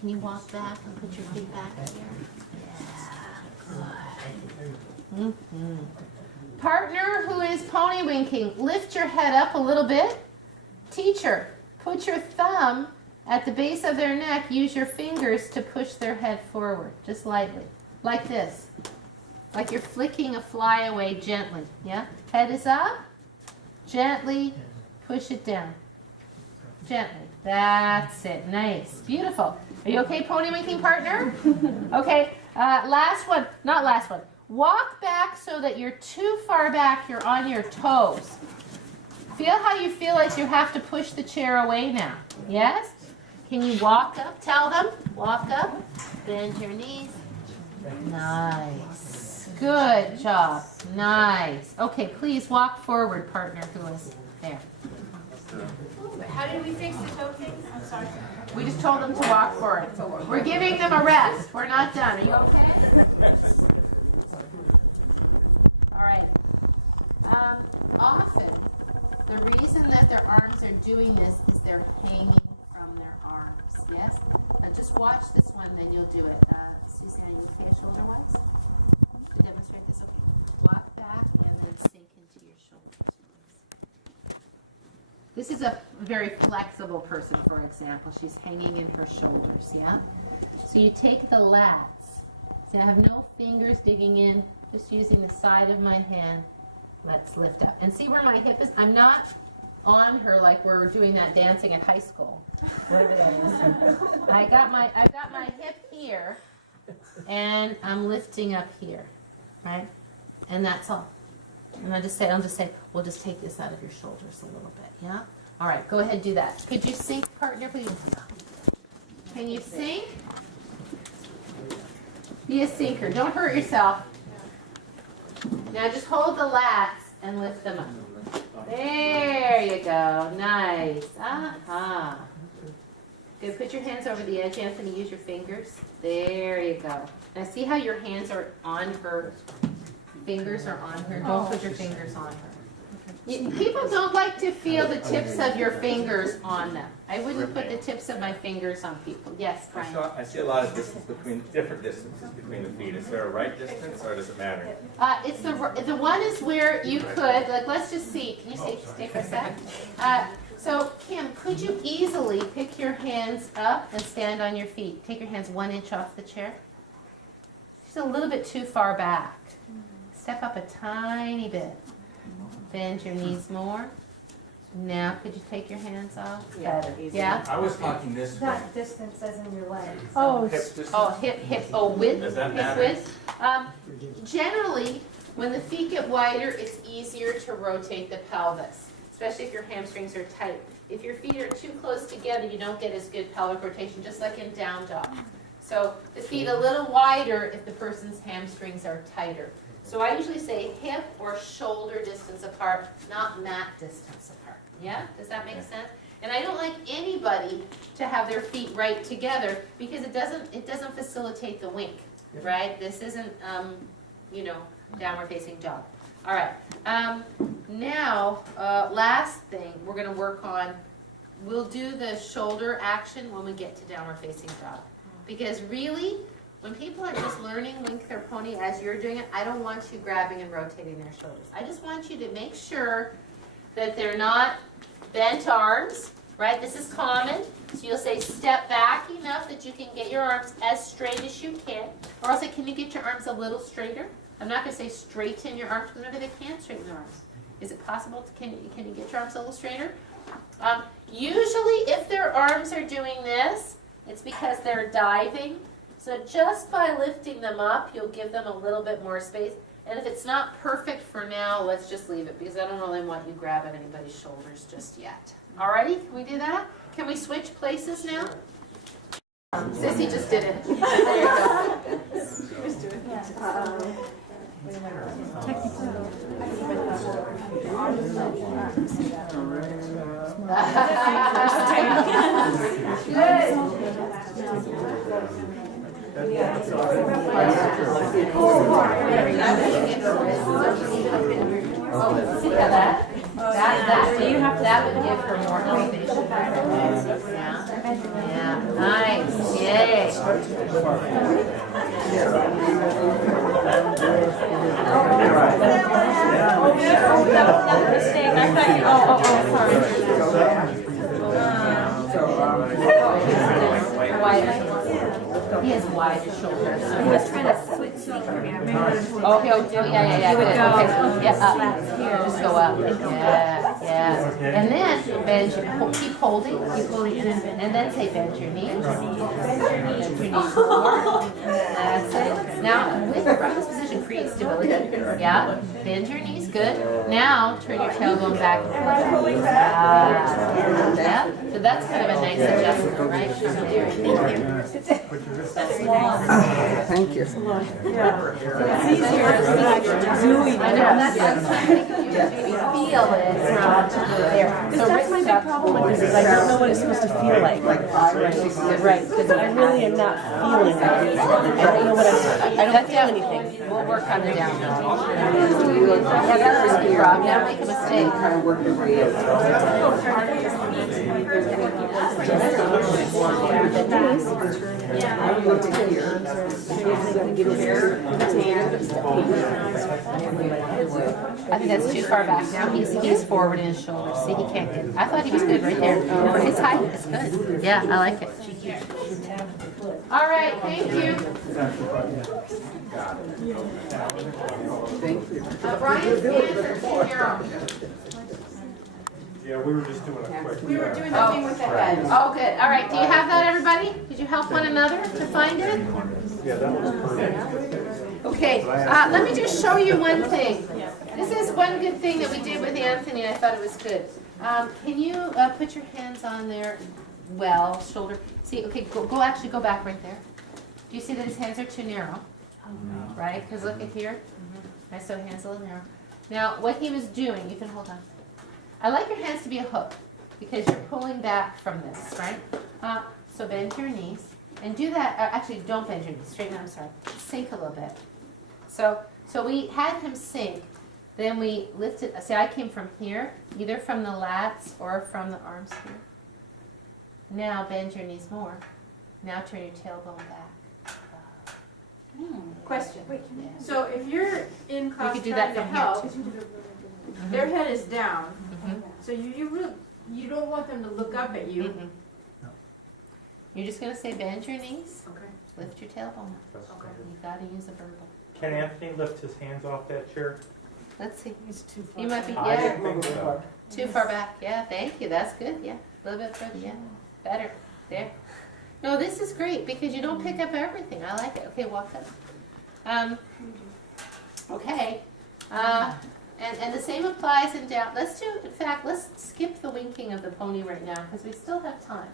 Can you walk back and put your feet back here? Yeah, good. Partner who is pony winking, lift your head up a little bit. Teacher, put your thumb at the base of their neck. Use your fingers to push their head forward, just lightly, like this. Like you're flicking a fly away gently. Yeah? Head is up. Gently push it down. Gently. That's it. Nice. Beautiful. Are you okay, pony winking partner? Okay. Last one. Not last one. Walk back so that you're too far back. You're on your toes. Feel how you feel like you have to push the chair away now. Yes? Can you walk up? Tell them. Walk up. Bend your knees. Nice. Good job. Nice. Okay, please walk forward, partner who is there. How did we fix the toe thing? I'm sorry. We just told them to walk forward. We're giving them a rest. We're not done. Are you okay? All right. Often, the reason that their arms are doing this is they're hanging from their arms. Yes? Just watch this one, then you'll do it. Suzanne, are you okay shoulder-wise? To demonstrate this, okay. Walk back and then sink into your shoulders. This is a very flexible person, for example. She's hanging in her shoulders, yeah? So you take the lats. See, I have no fingers digging in, just using the side of my hand. Let's lift up. And see where my hip is? I'm not on her like we're doing that dancing at high school. Whatever that is. I've got my hip here, and I'm lifting up here, right? And that's all. And I'll just say, we'll just take this out of your shoulders a little bit, yeah? All right, go ahead, do that. Could you sink, partner, please? Can you sink? Be a sinker. Don't hurt yourself. Now just hold the lats and lift them up. There you go. Nice. Uh-huh. Good. Put your hands over the edge, Anthony. Use your fingers. There you go. Now see how your hands are on her, fingers are on her. Don't put your fingers on her. People don't like to feel the tips of your fingers on them. I wouldn't put the tips of my fingers on people. Yes, Brian. I see a lot of different distances between the feet. Is there a right distance, or does it matter? It's the one is where you could, like, let's just see. Can you stay for a sec? So, Kim, could you easily pick your hands up and stand on your feet? Take your hands 1 inch off the chair. Just a little bit too far back. Step up a tiny bit. Bend your knees more. Now, could you take your hands off? Yeah? I was talking this way. That distance as in your leg. Oh, Hip distance? width. Does that Hip matter? width. Generally, when the feet get wider, it's easier to rotate the pelvis, especially if your hamstrings are tight. If your feet are too close together, you don't get as good pelvic rotation, just like in down dog. So the feet a little wider if the person's hamstrings are tighter. So I usually say hip or shoulder distance apart, not mat distance apart. Yeah? Does that make sense? And I don't like anybody to have their feet right together because it doesn't facilitate the wink, right? This isn't downward facing dog. All right. Now, last thing we're going to work on, we'll do the shoulder action when we get to downward facing dog. Because really, when people are just learning wink their pony as you're doing it, I don't want you grabbing and rotating their shoulders. I just want you to make sure that they're not bent arms, right? This is common. So you'll say step back enough that you can get your arms as straight as you can. Or I'll say, can you get your arms a little straighter? I'm not going to say straighten your arms because maybe they can't straighten their arms. Is it possible? Can you get your arms a little straighter? Usually if their arms are doing this, it's because they're diving. So just by lifting them up, you'll give them a little bit more space. And if it's not perfect for now, let's just leave it because I don't really want you grabbing anybody's shoulders just yet. Alrighty, can we do that? Can we switch places now? Sissy just did it. There you go. See how that would give her more elevation. Yeah, nice, yay. He has wide shoulders. He was trying to switch seat for me. I remember. Oh, yeah. You would Good. go. Okay. Yeah, up. Just go up. Yeah. And then bend your, keep holding, and then say bend your knees. Bend your knees more. That's it. Now, from this position, create knees, stability. Yeah, bend your knees, good. Now, turn your tailbone back. Yeah, so that's kind of a nice adjustment, right? Thank you. I know, that's feel it. So that's my big problem with this, is I don't know what it's supposed to feel like. Right, because I really am not feeling it. I don't know what I don't feel anything. We'll work on the down dog. Yeah, that was good, Rob. Now make a mistake. I think that's too far back now. He's forward in his shoulders. See, he can't get. I thought he was good right there. For his height, it's good. Yeah, I like it. All right, thank you. Brian's answer to your. Yeah, we were just doing a quick. We were doing the thing with the head. Oh, good. All right. Do you have that, everybody? Did you help one another to find it? Yeah, that was perfect. Okay. Let me just show you one thing. This is one good thing that we did with Anthony. I thought it was good. Can you put your hands on there? Well, shoulder. See, okay, go actually go back right there. Do you see that his hands are too narrow? Right? Because look at here. Right, so hands a little narrow. Now, what he was doing, you can hold on. I like your hands to be a hook because you're pulling back from this, right? So bend your knees and do that. Actually, don't bend your knees. Straighten out. I'm sorry. Sink a little bit. So we had him sink. Then we lifted. See, I came from here, either from the lats or from the arms here. Now bend your knees more. Now turn your tailbone back. Question. Yeah. So if you're in class could do trying that to from here, help, too. their head is down. Mhm. So you don't want them to look up at you. Mm-mm. You're just going to say bend your knees, Okay. lift your tailbone up. You've got to use a verbal. Can Anthony lift his hands off that chair? Let's see. It's too far. You might be, I yeah, didn't think so. too far back. Yeah, thank you. That's good. Yeah, a little bit further. Yeah, better. There. No, this is great because you don't pick up everything. I like it. Okay, walk up. Okay. And the same applies in down. Let's skip the winking of the pony right now because we still have time.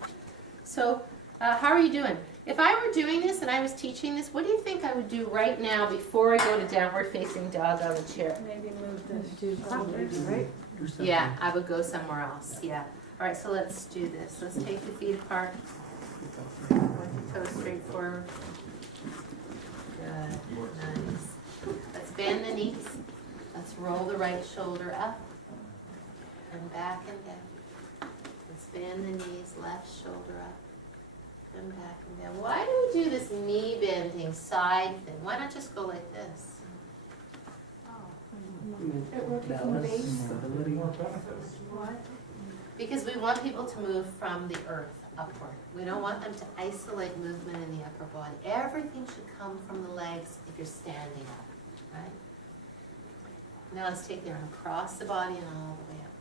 So, how are you doing? If I were doing this and I was teaching this, what do you think I would do right now before I go to downward facing dog on the chair? Maybe move this to right? Yeah, I would go somewhere else. Yeah. All right, so let's do this. Let's take the feet apart. Point the toes straight forward. Good. Nice. Let's bend the knees. Let's roll the right shoulder up and back and down. Let's bend the knees, left shoulder up and back and down. Why do we do this knee bending side thing? Why not just go like this? Because we want people to move from the earth upward. We don't want them to isolate movement in the upper body. Everything should come from the legs if you're standing up, right? Now let's take the arm across the body and all the way up.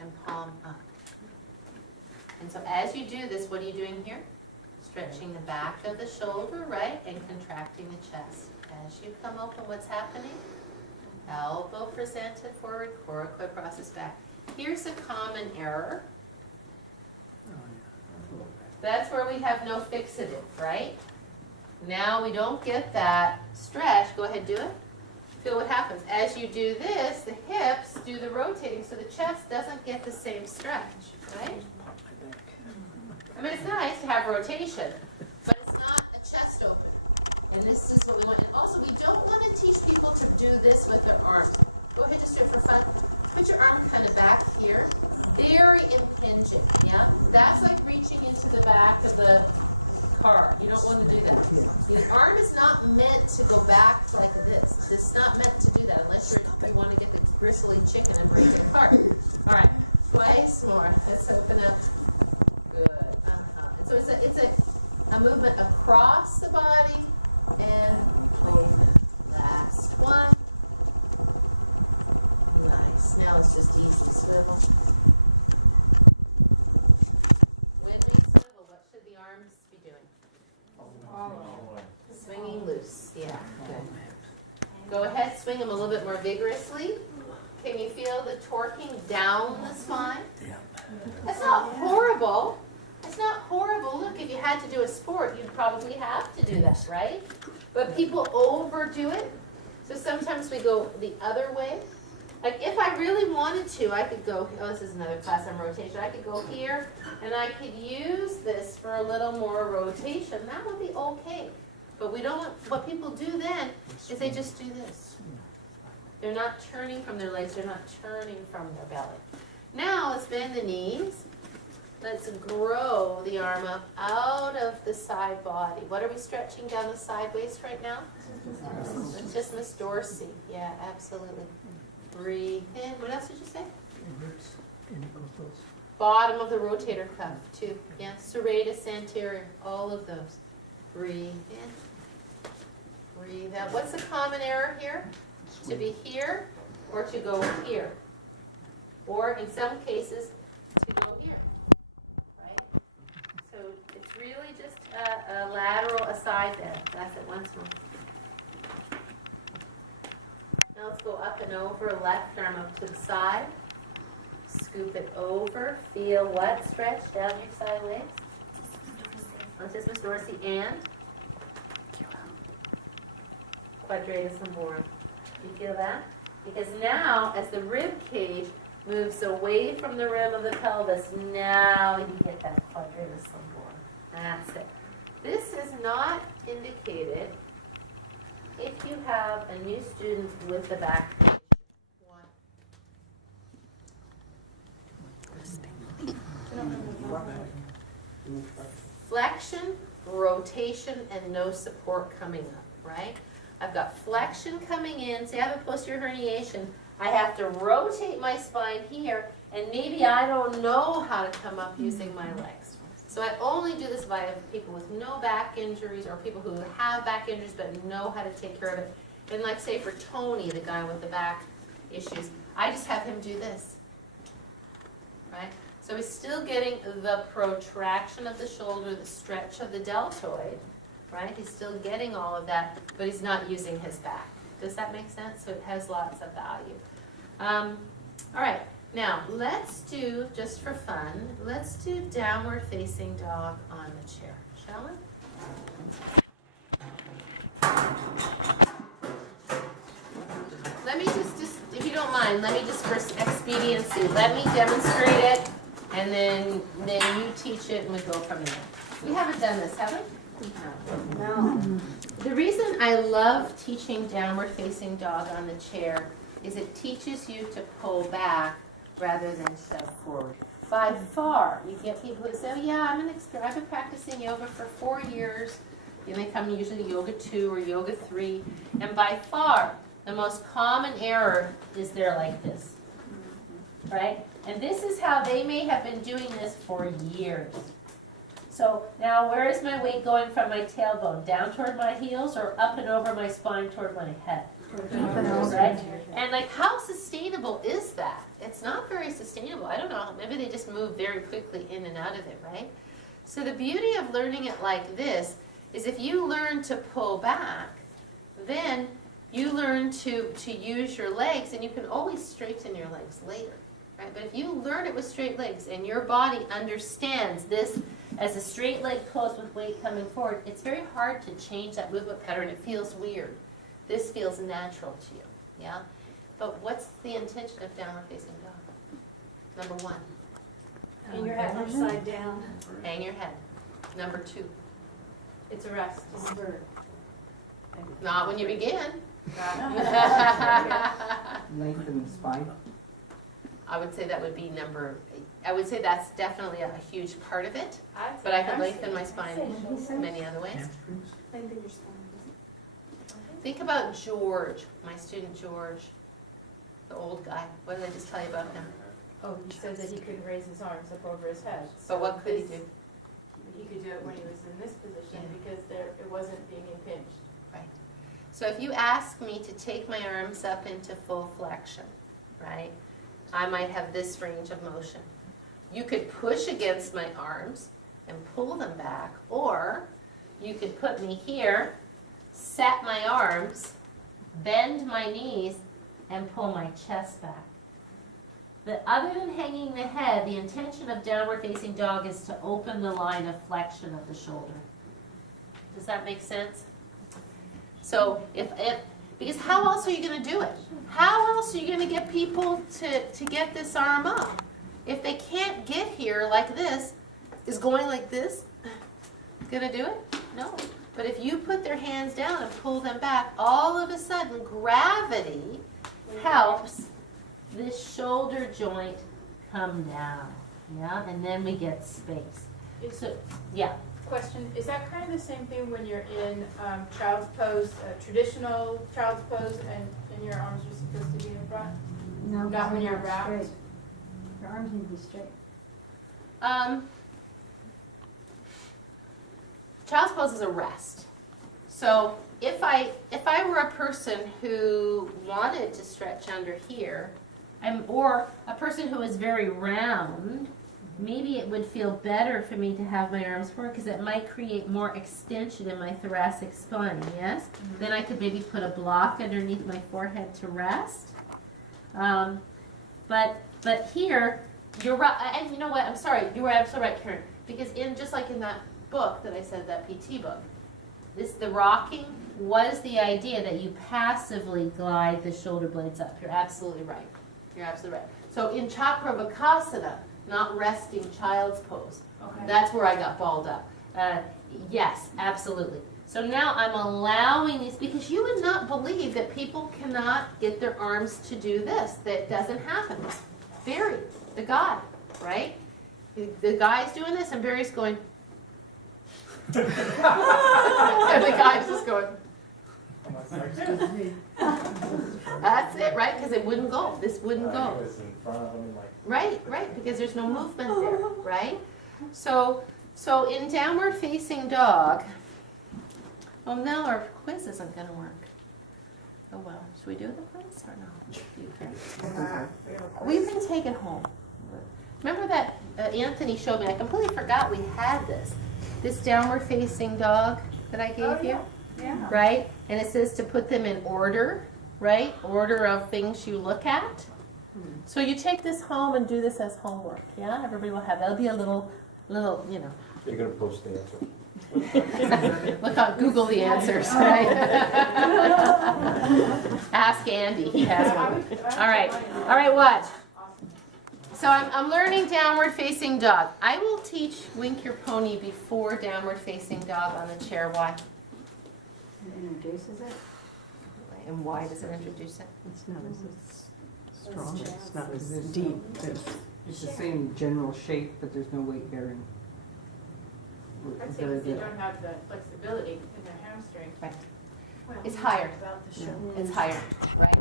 And palm up. And so as you do this, what are you doing here? Stretching the back of the shoulder, right? And contracting the chest. As you come open, what's happening? Elbow presented forward, coracoid process back. Here's a common error. That's where we have no fixative, right? Now we don't get that stretch. Go ahead, do it. Feel what happens. As you do this, the hips do the rotating, so the chest doesn't get the same stretch, right? I mean, it's nice to have rotation, but it's not a chest open. And this is what we want. And also, we don't want to teach people to do this with their arms. Go ahead, just do it for fun. Put your arm kind of back here. Very impinging, yeah? That's like reaching into the back of the car. You don't want to do that. The arm is not meant to go back like this. It's not meant to do that unless you want to get the bristly chicken and break it apart. All right, twice more. Let's open up. Good. And so it's a movement across the body and open. Last one. Nice. Now it's just easy swivel. When we swivel, what should the arms be doing? Swinging loose. Yeah. Good. Go ahead, swing them a little bit more vigorously. Can you feel the torquing down the spine? That's not horrible. It's not horrible. Look, if you had to do a sport, you'd probably have to do that, right? But people overdo it. So sometimes we go the other way. Like if I really wanted to, I could go, oh, this is another class on rotation. I could go here and I could use this for a little more rotation. That would be okay. But we don't, what people do then is they just do this. They're not turning from their legs, they're not turning from their belly. Now let's bend the knees. Let's grow the arm up out of the side body. What are we stretching down the side waist right now? It's just Miss Dorsey. Yeah, absolutely. Breathe in. What else did you say? Bottom of the rotator cuff, too. Yeah, serratus anterior. All of those. Breathe in. Breathe out. What's the common error here? To be here or to go here. Or in some cases, to go here. Right? So it's really just a lateral aside there. That's it once more. Now let's go up and over, left arm up to the side. Scoop it over. Feel what? Stretch down your side legs. This is Miss Dorsey and quadratus lumborum. You feel that? Because now, as the rib cage moves away from the rim of the pelvis, now you get that quadratus lumborum. That's it. This is not indicated if you have a new student with the back issue. Flexion, rotation, and no support coming up, right? I've got flexion coming in. Say I have a posterior herniation. I have to rotate my spine here, and maybe I don't know how to come up using my legs. So I only do this via people with no back injuries or people who have back injuries but know how to take care of it. And like say for Tony, the guy with the back issues, I just have him do this, right? So he's still getting the protraction of the shoulder, the stretch of the deltoid, right? He's still getting all of that, but he's not using his back. Does that make sense? So it has lots of value. All right, now let's do, just for fun, let's do downward facing dog on the chair, shall we? Let me just, if you don't mind, let me just for expediency, let me demonstrate it, and then you teach it, and we go from there. We haven't done this, have we? No. The reason I love teaching downward facing dog on the chair is it teaches you to pull back rather than shove forward. By far, you get people who say, oh yeah, I've been practicing yoga for 4 years. And they come usually to Yoga 2 or Yoga 3. And by far, the most common error is they're like this. Right? And this is how they may have been doing this for years. So now where is my weight going from my tailbone? Down toward my heels or up and over my spine toward my head? Right? And like how sustainable is that? It's not very sustainable. I don't know. Maybe they just move very quickly in and out of it, right? So the beauty of learning it like this is if you learn to pull back, then you learn to use your legs, and you can always straighten your legs later. Right? But if you learn it with straight legs and your body understands this as a straight leg pose with weight coming forward, it's very hard to change that movement pattern. It feels weird. This feels natural to you. Yeah? But what's the intention of downward facing dog? Number 1. And your head upside down. Hang your head. Number 2. It's a rest. Not when you begin. Lengthen the spine. I would say that would be I would say that's definitely a huge part of it, but I could lengthen my spine in many other ways. Think about George, my student George, the old guy. What did I just tell you about him? Oh, he said that he couldn't raise his arms up over his head. But what could he do? He could do it when he was in this position because it wasn't being impinged. Right. So if you ask me to take my arms up into full flexion, right, I might have this range of motion. You could push against my arms and pull them back, or you could put me here, set my arms, bend my knees, and pull my chest back. Other than hanging the head, the intention of downward facing dog is to open the line of flexion of the shoulder. Does that make sense? So because how else are you going to do it? How else are you going to get people to get this arm up? If they can't get here like this, is going like this going to do it? No. But if you put their hands down and pull them back, all of a sudden gravity helps this shoulder joint come down. Yeah, and then we get space. So, yeah. Question, is that kind of the same thing when you're in child's pose, traditional child's pose, and your arms are supposed to be in front? No, Not when you're wrapped? straight. Your arms need to be straight. Child's pose is a rest. So if I were a person who wanted to stretch under here, or a person who is very round, maybe it would feel better for me to have my arms forward because it might create more extension in my thoracic spine, yes? Mm-hmm. Then I could maybe put a block underneath my forehead to rest. But here, you're right, and you know what, I'm sorry, you were absolutely right, Karen, because just like in that book that I said, that PT book, the rocking was the idea that you passively glide the shoulder blades up. You're absolutely right. You're absolutely right. So in Chakravarkasana, not resting child's pose, that's where I got balled up. Yes, absolutely. So now I'm allowing these, because you would not believe that people cannot get their arms to do this. That doesn't happen. Barry, the guy, right? The guy's doing this and Barry's going, and the guy's just going, that's it, right? Because it wouldn't go. This wouldn't go. Right, because there's no movement there, right? So in downward facing dog, well, now our quiz isn't going to work. Oh well, should we do the quiz or no? You can. We can take it home. Remember that Anthony showed me? I completely forgot we had this downward facing dog that I gave you. Yeah. Right? And it says to put them in order, right? Order of things you look at. So you take this home and do this as homework, yeah? Everybody will have, that'll be a little, you know. You're gonna post the answer. Look on Google the answers, right? Ask Andy, he has one. All right, watch. So I'm learning downward facing dog. I will teach Wink Your Pony before downward facing dog on the chair. Why? It introduces it. And why does it introduce it? It's not as strong, it's not as deep. It's the same general shape, but there's no weight bearing. I'd say because they don't have the flexibility in their hamstring. Right. Well, It's higher. About the show. It's higher, right?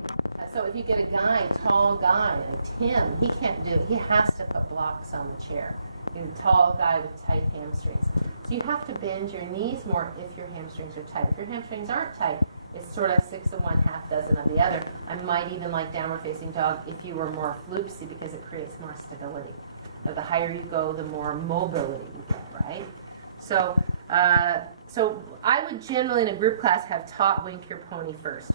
So if you get a guy, tall guy, like Tim, he can't do it. He has to put blocks on the chair. He's a tall guy with tight hamstrings. So you have to bend your knees more if your hamstrings are tight. If your hamstrings aren't tight, it's sort of 6 of one, half dozen of the other. I might even like downward facing dog if you were more floopsy because it creates more stability. Now, the higher you go, the more mobility you get, right? So I would generally in a group class have taught Wink Your Pony first.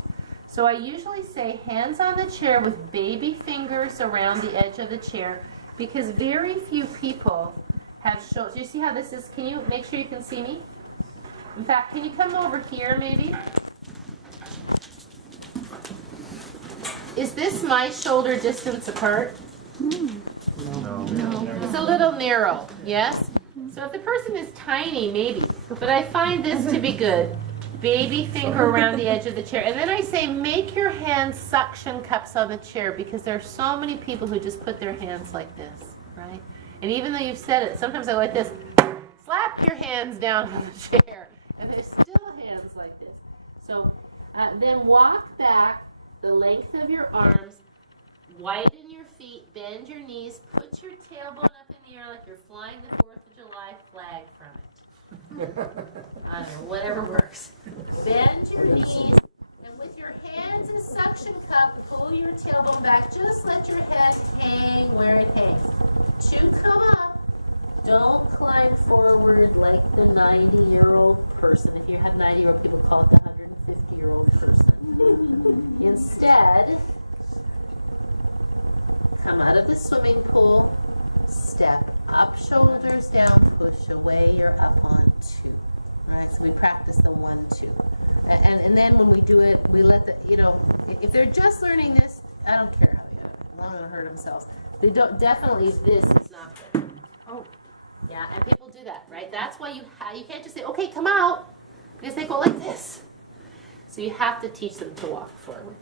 So I usually say hands on the chair with baby fingers around the edge of the chair because very few people have shown. Do you see how this is? Can you make sure you can see me? In fact, can you come over here maybe? Is this my shoulder distance apart? No. It's a little narrow, yes? So if the person is tiny, maybe. But I find this to be good. Baby finger around the edge of the chair. And then I say make your hands suction cups on the chair because there are so many people who just put their hands like this, right? And even though you've said it, sometimes I go like this. Slap your hands down on the chair. And there's still hands like this. So then walk back the length of your arms. Widen your feet, bend your knees, put your tailbone up in the air like you're flying the 4th of July flag from it. I don't know, whatever works. Bend your knees, and with your hands as suction cup, pull your tailbone back. Just let your head hang where it hangs. To come up, don't climb forward like the 90-year-old person. If you have 90-year-old, people call it the 150-year-old person. Instead, come out of the swimming pool, step up, shoulders down, push away, you're up on 2. All right, so we practice the 1, 2. And then when we do it, we let the, if they're just learning this, I don't care how you do it, as long as they hurt themselves. They don't, definitely this is not good. Oh. Yeah, and people do that, right? That's why you can't just say, okay, come out, because they go like this. So you have to teach them to walk forward.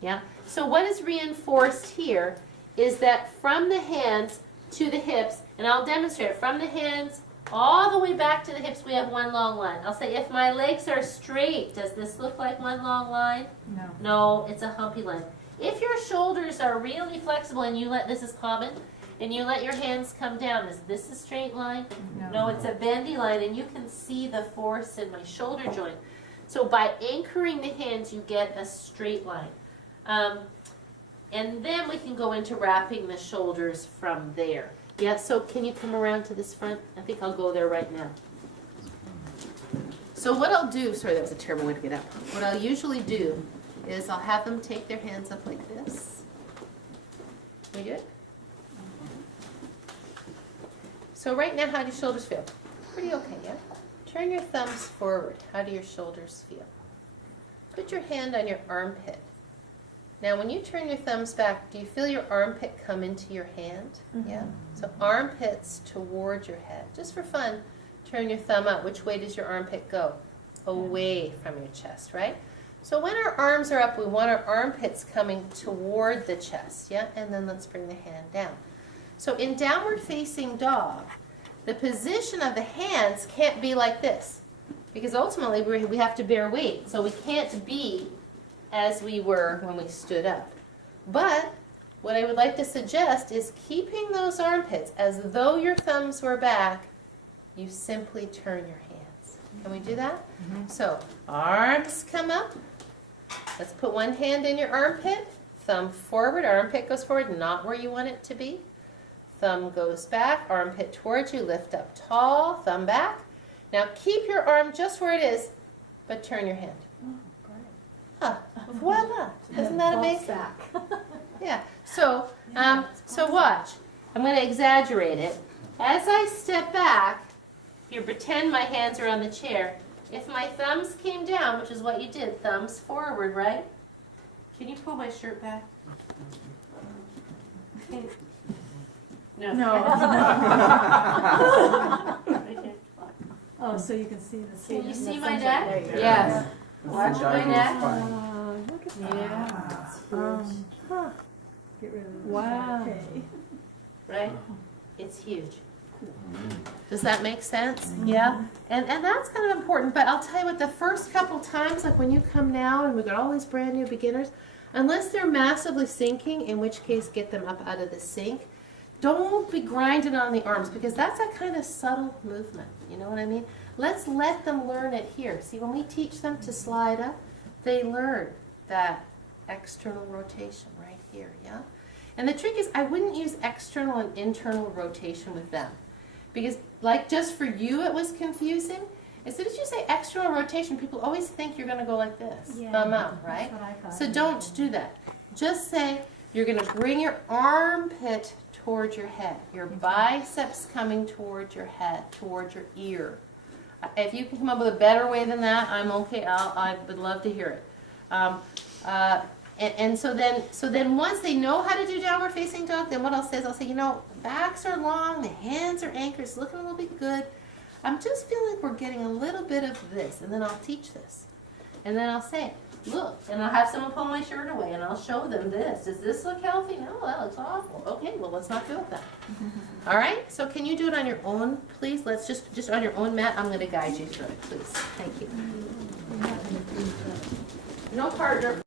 Yeah? So what is reinforced here is that from the hands to the hips, and I'll demonstrate it, from the hands all the way back to the hips, we have one long line. I'll say, if my legs are straight, does this look like one long line? No. No, it's a humpy line. If your shoulders are really flexible and you let, this is common, and you let your hands come down, is this a straight line? No, it's a bendy line, and you can see the force in my shoulder joint. So by anchoring the hands, you get a straight line. And then we can go into wrapping the shoulders from there. Yeah, so can you come around to this front? I think I'll go there right now. So what I'll do, sorry, that was a terrible way to get up. What I'll usually do is I'll have them take their hands up like this. We good? So right now, how do your shoulders feel? Pretty okay, yeah? Turn your thumbs forward. How do your shoulders feel? Put your hand on your armpit. Now, when you turn your thumbs back, do you feel your armpit come into your hand? Mm-hmm. Yeah? So armpits toward your head. Just for fun, turn your thumb up. Which way does your armpit go? Away from your chest, right? So when our arms are up, we want our armpits coming toward the chest, yeah? And then let's bring the hand down. So in downward facing dog, the position of the hands can't be like this, because ultimately we have to bear weight. So we can't be as we were when we stood up. But what I would like to suggest is keeping those armpits as though your thumbs were back, you simply turn your hands. Can we do that? Mm-hmm. So arms come up. Let's put one hand in your armpit, thumb forward, armpit goes forward, not where you want it to be. Thumb goes back, armpit towards you, lift up tall, thumb back. Now keep your arm just where it is, but turn your hand. Ah, voila! Isn't that amazing? Yeah. So, so watch. I'm going to exaggerate it. As I step back, you pretend my hands are on the chair. If my thumbs came down, which is what you did, thumbs forward, right? Can you pull my shirt back? No. Oh, so you can see the. Can you see my neck? Yes. Watch my neck. Look at Yeah. Get rid of the. Wow. Okay. Right? It's huge. Does that make sense? Yeah? And that's kind of important, but I'll tell you what, the first couple times, like when you come now and we've got all these brand new beginners, unless they're massively sinking, in which case get them up out of the sink, don't be grinding on the arms, because that's a kind of subtle movement. You know what I mean? Let's let them learn it here. See, when we teach them to slide up, they learn that external rotation right here, yeah? And the trick is, I wouldn't use external and internal rotation with them. Because, like, just for you it was confusing. As soon as you say external rotation, people always think you're going to go like this, thumb out, right? That's what I thought. So don't do that. Just say you're going to bring your armpit towards your head, your biceps coming towards your head, towards your ear. If you can come up with a better way than that, I'm okay. I would love to hear it. And so then once they know how to do downward facing dog, then what I'll say is I'll say, you know, backs are long, the hands are anchored, it's looking a little bit good. I'm just feeling like we're getting a little bit of this, and then I'll teach this. And then I'll say, look, and I'll have someone pull my shirt away, and I'll show them this. Does this look healthy? No, that looks awful. Okay, well, let's not do it then. All right? So can you do it on your own, please? Let's just on your own mat. I'm going to guide you through it, please. Thank you. No partner.